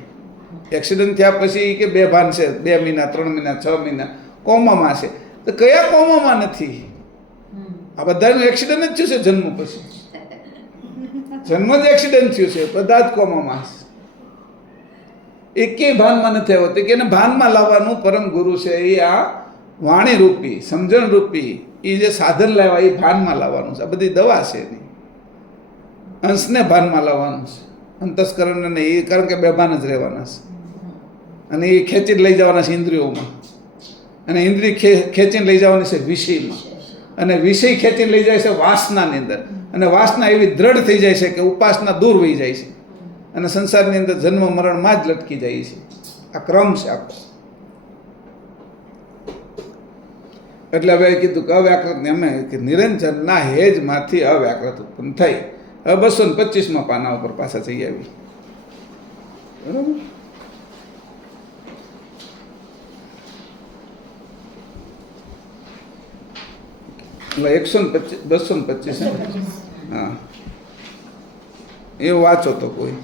એક્સિડન્ટ થયા પછી કે બે ભાન છે, 2 મહિના 3 મહિના 6 મહિના કોમામાં છે. તો કયા કોમામાં નથી? આ બધાનું એક્સિડન્ટ જ થયું છે જન્મ પછી. જન્મ જ એક્સિડન્ટ થયું છે, બધા જ કોમામાં છે. એકેય ભાનમાં નથી આવ્યો. તો કે એને ભાનમાં લાવવાનું પરમ ગુરુ છે એ આ વાણી રૂપી, સમજણ રૂપી એ જે સાધન લાવ્યા એ ભાનમાં લાવવાનું છે. આ બધી દવા છે એની. અંશને ભાનમાં લાવવાનું છે, અંતસ્કરણને નહીં. એ કારણ કે બેભાન જ રહેવાના છે અને એ ખેંચીને લઈ જવાના છે ઇન્દ્રિયોમાં, અને ઇન્દ્રિય ખેંચીને લઈ જવાની છે વિષયમાં, અને વિષય ખેંચીને લઈ જાય છે વાસનાની અંદર, અને વાસના એવી દ્રઢ થઈ જાય છે કે ઉપાસના દૂર વહી જાય છે અને સંસારની અંદર જન્મ મરણમાં જ લટકી જાય છે. આ ક્રમ છે આખો. એટલે હવે કીધું કે અવ્યાકૃત અમે કે નિરંજનના હેજમાંથી અવ્યાકૃત ઉત્પન્ન થઈ. હવે 225માં પાના ઉપર પાછા જઈ આવી. બરાબર. એટલે 225 હા, એવું વાંચો તો કોઈ.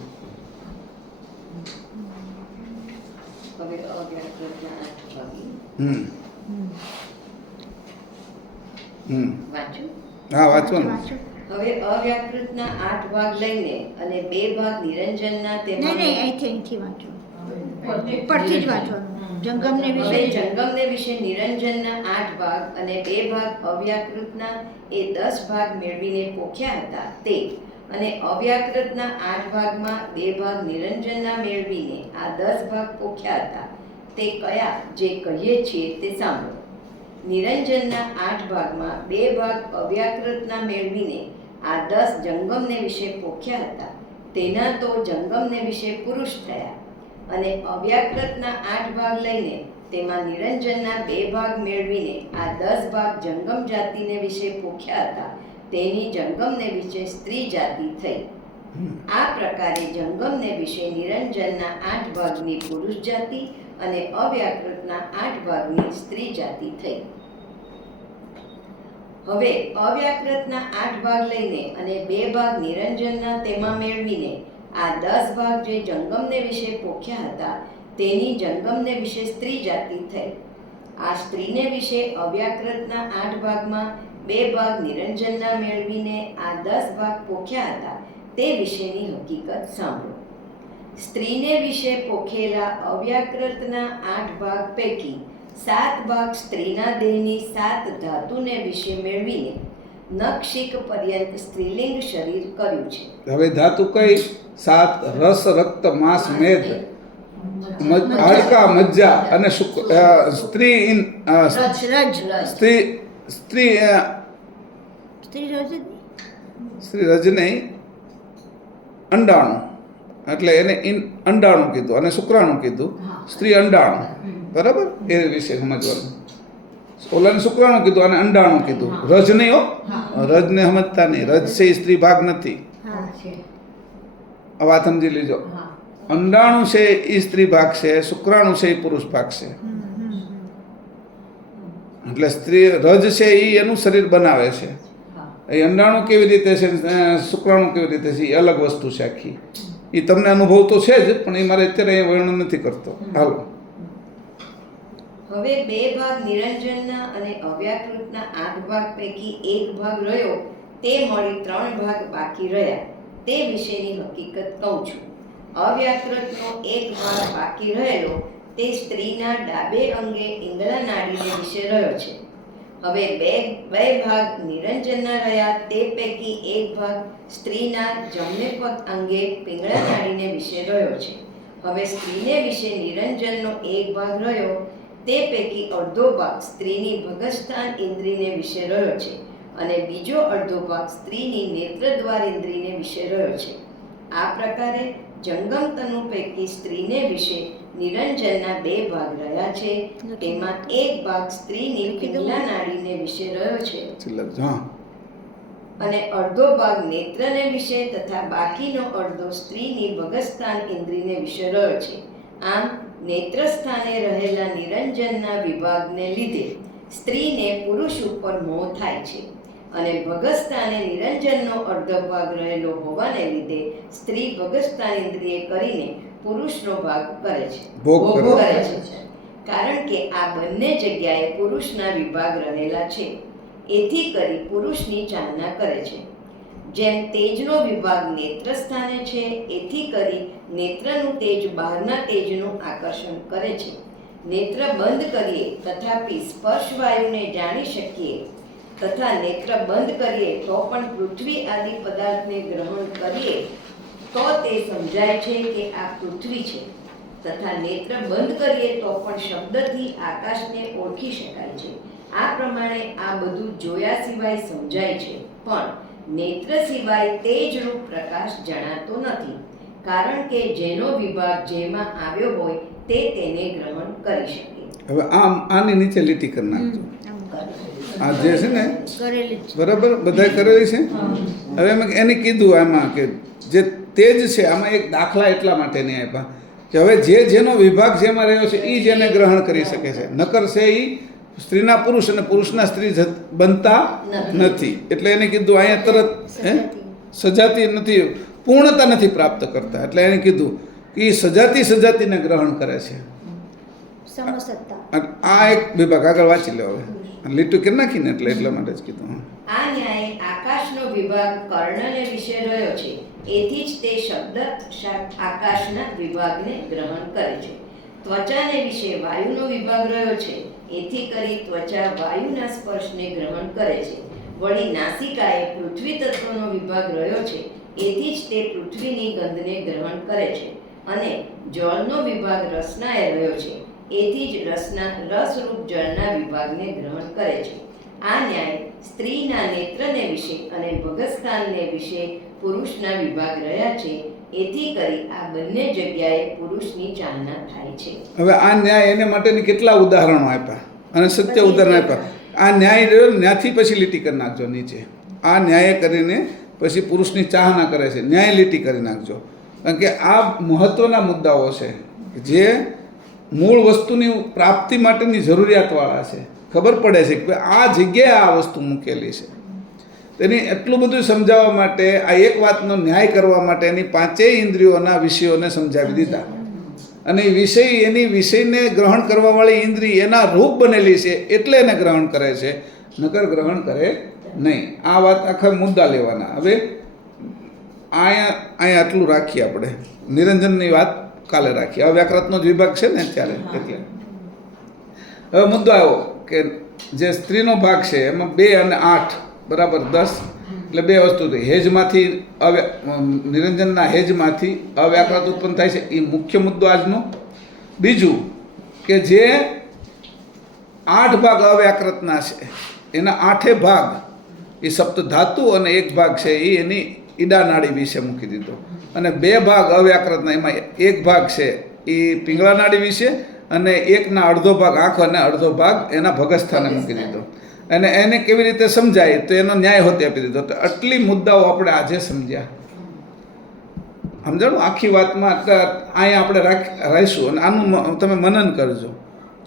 હા, વાંચવાનું. હવે અવ્યાકૃતના 8 ભાગ લઈને અને 2 ભાગ નિરંજનના તેમાં અહીંથી વાંચો, ઉપરથી જ વાંચવાનું. જંગમને હવે વિશે જંગમને વિશે નિરંજનના 8 ભાગ અને 2 ભાગ અવ્યાકૃતના એ 10 ભાગ મેળવીને પોખ્યા હતા તે, અને અવ્યાકૃતના 8 ભાગમાં 2 ભાગ નિરંજનના મેળવીને આ 10 ભાગ પોખ્યા હતા તે કયા જે કહીએ છીએ તે સાંભળો. નિરંજનના 8 ભાગમાં 2 ભાગ અવ્યાકૃતના મેળવીને આ 10 જંગમને વિશે પોખ્યા હતા તેના તો જંગમને વિશે પુરુષ થયા, અને અવ્યાકૃતના 8 ભાગ લઈને તેમાં નિરંજનના 2 ભાગ મેળવીને આ 10 ભાગ જંગમ જાતિને વિશે પોખ્યા હતા તેની જંગમને વિશે સ્ત્રી જાતિ થઈ. આ પ્રકારે જંગમને વિશે નિરંજનના 8 ભાગની પુરુષ જાતિ અને અવ્યાકૃતના 8 ભાગની સ્ત્રી જાતિ થઈ. હવે અવ્યાકૃતના 8 ભાગ લઈને અને 2 ભાગ નિરંજનના તેમાં મેળવીને આ 10 ભાગ જે જંગમને વિશે પોખ્યા હતા તેની જંગમને વિશે સ્ત્રી જાતિ થઈ. આ સ્ત્રીને વિશે અવ્યાકૃતના 8 ભાગમાં 2 ભાગ નિરંજનના મેળવીને આ 10 ભાગ પોખ્યા હતા તે વિશેની હકીકત સાંભળો. સ્ત્રીને વિશે પોખેલા અવ્યાકૃતના 8 ભાગ પૈકી 7 ભાગ સ્ત્રીના દેહની 7 ધાતુને વિશે મેળવીને નખશીક પર્યંત સ્ત્રીલિંગ શરીર કર્યું છે. હવે ધાતુ કઈ? 7 રસ, રક્ત, માંસ, મેદ, હાડકા, મજ્જા અને સ્ત્રી રજ નહીં, અંડાણું, એટલે એને અંડાણું કીધું અને શુક્રાણું કીધું. સ્ત્રી અંડાણું, બરાબર, એ વિશે સમજવાનું. ઓલાને શુક્રાણું કીધું અને અંડાણું કીધું. રજ નહીં હો, રજને સમજતા નહીં. રજ છે એ સ્ત્રી ભાગ નથી, આ વાત સમજી લીજો. અંડાણું છે એ સ્ત્રી ભાગ છે, શુક્રાણું છે એ પુરુષ ભાગ છે. એટલે સ્ત્રી રજ છે એ એનું શરીર બનાવે છે. એ અંડાણું કેવી રીતે છે, શુક્રાણું કેવી રીતે છે, એ અલગ વસ્તુ છે આખી. એ તમને અનુભવ તો છે જ, પણ એ મારે અત્યારે એ વર્ણન નથી કરતો. હાલો. હવે 2 ભાગ નિરંજનના અને અવ્યાકૃતના 8 ભાગ પૈકી 1 ભાગ રહ્યો તે મળી 3 ભાગ બાકી રહ્યા તે વિશેની હકીકત કહું છું. અવ્યાકૃતનો 1 ભાગ બાકી રહેલો તે સ્ત્રીના ડાબે અંગે ઇંગલા નાડીને વિશે રહ્યો છે. હવે બે ભાગ નિરંજનના રહ્યા, તે પૈકી એક ભાગ સ્ત્રીના જમણે પગ અંગે પિંગળા નાડીને વિશે રહ્યો છે. હવે સ્ત્રીને વિશે નિરંજનનો એક ભાગ રહ્યો, તે પૈકી અડધો ભાગ સ્ત્રીની ભગસ્થાન ઇન્દ્રિયને વિશે રહ્યો છે અને બીજો અડધો ભાગ સ્ત્રીની નેત્રદ્વાર ઇન્દ્રિયને વિશે રહ્યો છે. આ પ્રકારે જંગમ તનુ પૈકી સ્ત્રીને વિશે નિરંજનના બે ભાગ રહ્યા છે. તેમાં એક ભાગ સ્ત્રીની પિંગલા નાડીને વિશે રહ્યો છે અને અડધો ભાગ નેત્રને વિશે તથા બાકીનો અડધો સ્ત્રીની ભગસ્થાન ઇન્દ્રિયને વિશે રહ્યો છે. આમ નેત્ર સ્થાને રહેલા નિરંજનના વિભાગને લીધે સ્ત્રીને પુરુષ ઉપર મોહ થાય છે અને ભગસ્થાને નિરંજનનો અડધો ભાગ રહેલો હોવાને લીધે સ્ત્રી ભગસ્થાન ઇન્દ્રિય કરીને પુરુષનો ભાગ કરે છે, ભોગ કરે છે. કારણ કે આ બંને જગ્યાએ પુરુષના વિભાગ રહેલા છે, એથી કરી પુરુષની ચાલના કરે છે. જેમ તેજનો વિભાગ નેત્ર સ્થાને છે, એથી કરી નેત્રનું તેજ બહારના તેજનું આકર્ષણ કરે છે. નેત્ર બંધ કરીએ તથાપી સ્પર્શ વાયુને જાણી શકીએ તથા નેત્ર બંધ કરીએ તો પણ પૃથ્વી આદિ પદાર્થને ગ્રહણ કરીએ તો તે સમજાય છે કે આ પૃથ્વી છે તથા નેત્ર બંધ કરીએ તો પણ શબ્દથી આકાશને ઓળખી શકાય છે. આ પ્રમાણે આ બધું જોયા સિવાય સમજાય છે, પણ નેત્ર સિવાય તેજરૂપ પ્રકાશ જણાતો નથી, કારણ કે જેનો વિભાગ જેમાં આવ્યો હોય તે તેને ગ્રહણ કરી શકે. હવે આની નીચે લીટી કરી નાખજો. આ જે છે ને બરાબર બધા કરેલી છે. હવે મેં એને કીધું આમાં કે જે તેજ છે આમાં એક દાખલા એટલા માટે નહીં આપ્યા કે હવે જેનો વિભાગ જેમાં રહ્યો છે એ જ એને ગ્રહણ કરી શકે છે. નકર છે એ સ્ત્રીના પુરુષ અને પુરુષના સ્ત્રી બનતા નથી. એટલે એને કીધું અહીંયા તરત સજાતી નથી, પૂર્ણતા નથી પ્રાપ્ત કરતા. એટલે એને કીધું કે એ સજાતીને ગ્રહણ કરે છે. આ એક વિભાગ આગળ વાંચી લો. હવે લીટું કરી નાખીને એટલા માટે જ કીધું. આ ન્યાય આકાશનો વિભાગ કર્ણને વિશે રહ્યો છે, એથી જ તે શબ્દ આકાશના વિભાગને ગ્રહણ કરે છે. ત્વચાને વિશે વાયુનો વિભાગ રહ્યો છે, એથી કરી ત્વચા વાયુના સ્પર્શને ગ્રહણ કરે છે. વળી નાસિકાએ પૃથ્વી તત્વનો વિભાગ રહ્યો છે, એથી જ તે પૃથ્વીની ગંધને ગ્રહણ કરે છે. અને જળનો વિભાગ રસનાએ રહ્યો છે, એથી જ રસરૂપ જળના વિભાગને ગ્રહણ કરે છે. આ ન્યાય સ્ત્રીના નેત્રને વિશે અને ભગસ્થાનને વિશે પુરુષના વિભાગ રહ્યા છે, એથી કરી આ બંને જગ્યાએ પુરુષની ચાલના થાય છે. હવે આ ન્યાય એને માટેની કેટલા ઉદાહરણો આપ્યા અને સત્ય ઉદાહરણ આપ્યા. આ ન્યાય રહ્યો ન્યાથી પછી લીટી કરી નાખજો નીચે. આ ન્યાય કરીને પછી પુરુષની ચાહના કરે છે, ન્યાય લીટી કરી નાખજો. કારણ કે આ મહત્વના મુદ્દાઓ છે જે મૂળ વસ્તુની પ્રાપ્તિ માટેની જરૂરિયાતવાળા છે. ખબર પડે છે કે આ જગ્યાએ આ વસ્તુ મૂકેલી છે. તેની એટલું બધું સમજાવવા માટે આ એક વાતનો ન્યાય કરવા માટે એની પાંચેય ઇન્દ્રિયોના વિષયોને સમજાવી દીધા. અને એની વિષયને ગ્રહણ કરવાવાળી ઇન્દ્રિય એના રૂપ બનેલી છે એટલે એને ગ્રહણ કરે છે, નકર ગ્રહણ કરે નહીં. આ વાત આખા મુદ્દા લેવાના. હવે અહીંયા આટલું રાખીએ આપણે. નિરંજનની વાત કાલે રાખીએ. હવે વ્યાકરણનો જ વિભાગ છે ને ત્યારે એટલે હવે મુદ્દો આવ્યો કે જે સ્ત્રીનો ભાગ છે એમાં 2 અને 8 બરાબર 10 એટલે બે વસ્તુ થઈ. હેજમાંથી નિરંજનના હેજમાંથી અવ્યાકૃત ઉત્પન્ન થાય છે, એ મુખ્ય મુદ્દો આજનો. બીજું કે જે 8 ભાગ અવ્યાકૃતના છે એના 8 ભાગ એ સપ્ત ધાતુ અને 1 ભાગ છે એ એની ઈડા નાડી વિશે મૂકી દીધો. અને 2 ભાગ અવ્યાકૃતના એમાં 1 ભાગ છે એ પિંગળા નાડી વિશે અને 1ના અડધો ભાગ આંખ અને અડધો ભાગ એના ભગસ્થાને મૂકી દીધો. અને એને કેવી રીતે સમજાય તો એનો ન્યાય હોતે આપી દીધો. તો આટલી મુદ્દાઓ આપણે આજે સમજ્યા. સમજાણું આખી વાતમાં અહીંયા આપણે રહીશું અને આનું તમે મનન કરજો,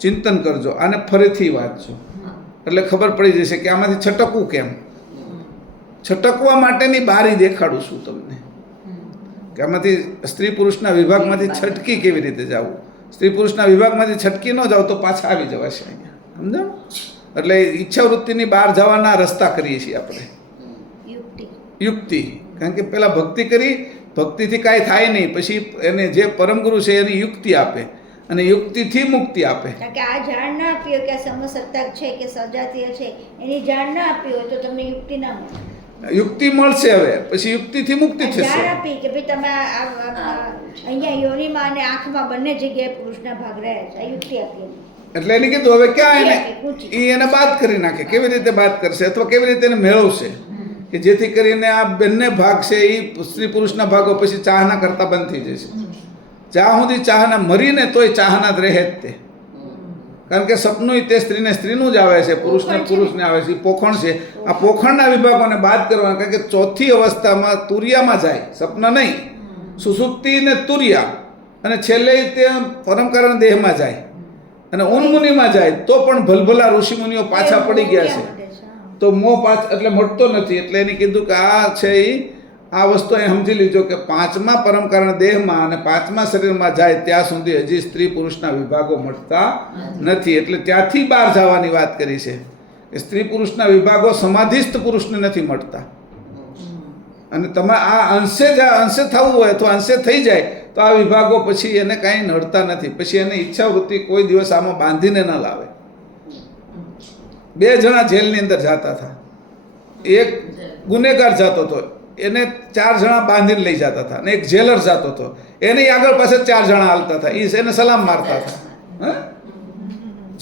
ચિંતન કરજો, આને ફરીથી વાંચજો એટલે ખબર પડી જશે કે આમાંથી છટકવું કેમ. છટકવા માટેની બારી દેખાડું છું તમને કે આમાંથી સ્ત્રી પુરુષના વિભાગમાંથી છટકી કેવી રીતે જવું. સ્ત્રી પુરુષના વિભાગમાંથી છટકી ન જાવ તો પાછા આવી જવાશે અહીંયા. સમજાણું? એટલે ઈચ્છાવૃત્તિની બહાર જવાના રસ્તા કરીએ છીએ આપણે. યુક્તિ. કારણ કે પહેલાં ભક્તિ કરી, ભક્તિથી કાંઈ થાય નહીં, પછી એને જે પરમગુરુ છે એની યુક્તિ આપે અને યુક્તિથી મુક્તિ આપે. કારણ કે આ જાણ ના આપી હોય કે આ સમસત્તાક છે કે સજાતીય છે, એની જાણ ના આપી હોય તો તમને યુક્તિ ના મળે. યુક્તિ મળશે. હવે પછી યુક્તિથી મુક્તિ જાણ થશે. આપી કે ભાઈ તમે અહીંયા યોનિમાં અને આંખમાં બંને જગ્યાએ પુરુષના ભાગ રહ્યા છે, આ યુક્તિ આપી. એટલે એને કીધું હવે ક્યાં એને બાદ કરી નાખે. કેવી રીતે બાદ કરશે અથવા કેવી રીતે એને મેળવશે કે જેથી કરીને આ બંને ભાગ છે એ સ્ત્રી પુરુષના ભાગો પછી ચાહના કરતા બંધ થઈ જશે. જ્યાં સુધી ચાહના મરીને તોય ચાહના જ રહે જ તે. કારણ કે સપનું તે સ્ત્રીને સ્ત્રીનું જ આવે છે, પુરુષને પુરુષને આવે છે. એ પોખણ છે. આ પોખણના વિભાગોને બાદ કરવાના. કારણ કે ચોથી અવસ્થામાં તુરિયામાં જાય, સપન નહીં, સુસુપ્તિ ને તુરિયા, અને છેલ્લે તે પરમકારણ દેહમાં જાય અને ઉન્મુનિમાં જાય તો પણ ભલભલા ઋષિમુનિઓ પાછા પડી ગયા છે. તો મોહ એટલે મળતો નથી. એટલે એને કીધું કે આ છે એ આ વસ્તુ એ સમજી લીધો કે પાંચમા પરમકારણ દેહમાં અને પાંચમા શરીરમાં જાય ત્યાં સુધી હજી સ્ત્રી પુરુષના વિભાગો મળતા નથી. એટલે ત્યાંથી બહાર જવાની વાત કરી છે કે સ્ત્રી પુરુષના વિભાગો સમાધિસ્થ પુરુષને નથી મળતા. અને તમે આ અંશે થવું હોય અથવા અંશે થઈ જાય તો આ વિભાગો પછી એને કાંઈ નડતા નથી. પછી એને ઈચ્છા વૃત્તિ કોઈ દિવસ આમાં બાંધીને ન લાવે. 2 જણા જેલની અંદર જતા હતા. એક ગુનેગાર જતો હતો, એને 4 જણા બાંધીને લઈ જતા હતા, અને એક જેલર જતો હતો, એની આગળ પાછળ 4 જણા હાલતા હતા. એ એને સલામ મારતા હતા.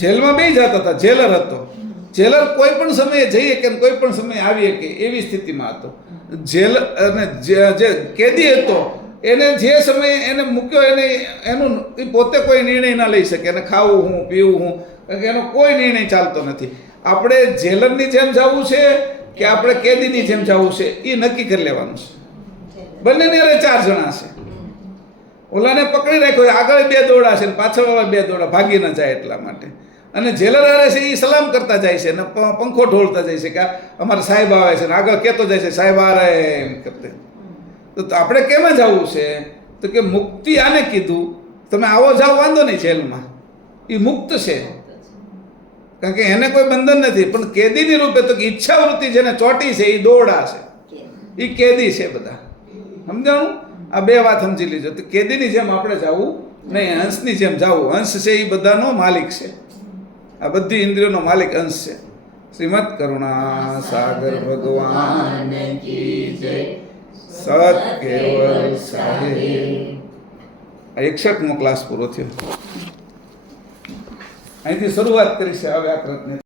જેલમાં 2 જતા હતા. જેલર હતો. જેલર કોઈ પણ સમયે જઈએ કે કોઈ પણ સમયે આવીએ કે એવી સ્થિતિમાં હતો. જેલ અને જે કેદી હતો એને જે સમયે એને મૂક્યો એનું એ પોતે કોઈ નિર્ણય ના લઈ શકે. એને ખાવું હું, પીવું હું, કારણ કે એનો કોઈ નિર્ણય ચાલતો નથી. આપણે જેલરની જેમ જવું છે કે આપણે કેદીની જેમ જવું છે એ નક્કી કરી લેવાનું છે. બંનેની અરે 4 જણા છે. ઓલાને પકડી રાખ્યો, આગળ 2 દોડા છે, પાછળ 2 દોડા, ભાગી ન જાય એટલા માટે. અને જેલર આવે છે એ સલામ કરતા જાય છે અને પંખો ઢોળતા જાય છે કે અમારા સાહેબ આવે છે, ને આગળ કહેતો જાય છે સાહેબ આ રહે એમ કરતે. તો આપણે કેમ જવું છે તો કે મુક્તિ આને કીધું તમે આવો જાઓ વાંધો નહીં જેલમાં, એ મુક્ત છે. કારણ કે એને કોઈ બંધન નથી. પણ કેદીની રૂપે તો ઈચ્છા વૃત્તિ જેને ચોટી છે એ દોરડા છે, એ કેદી છે બધા. સમજાણું? આ 2 વાત સમજી લીજો. તો કેદીની જેમ આપણે જવું નહીં, હંસની જેમ જવું. હંસ છે એ બધાનો માલિક છે. આ બધી ઇન્દ્રિયોનો માલિક અંશ છે. શ્રીમદ કરુણા સાગર ભગવાન કી જય. સત કેવલ સાહેબ. આ 61મો ક્લાસ પૂરો થયો. અહીંથી શરૂઆત કરી છે આ વ્યાકરણની.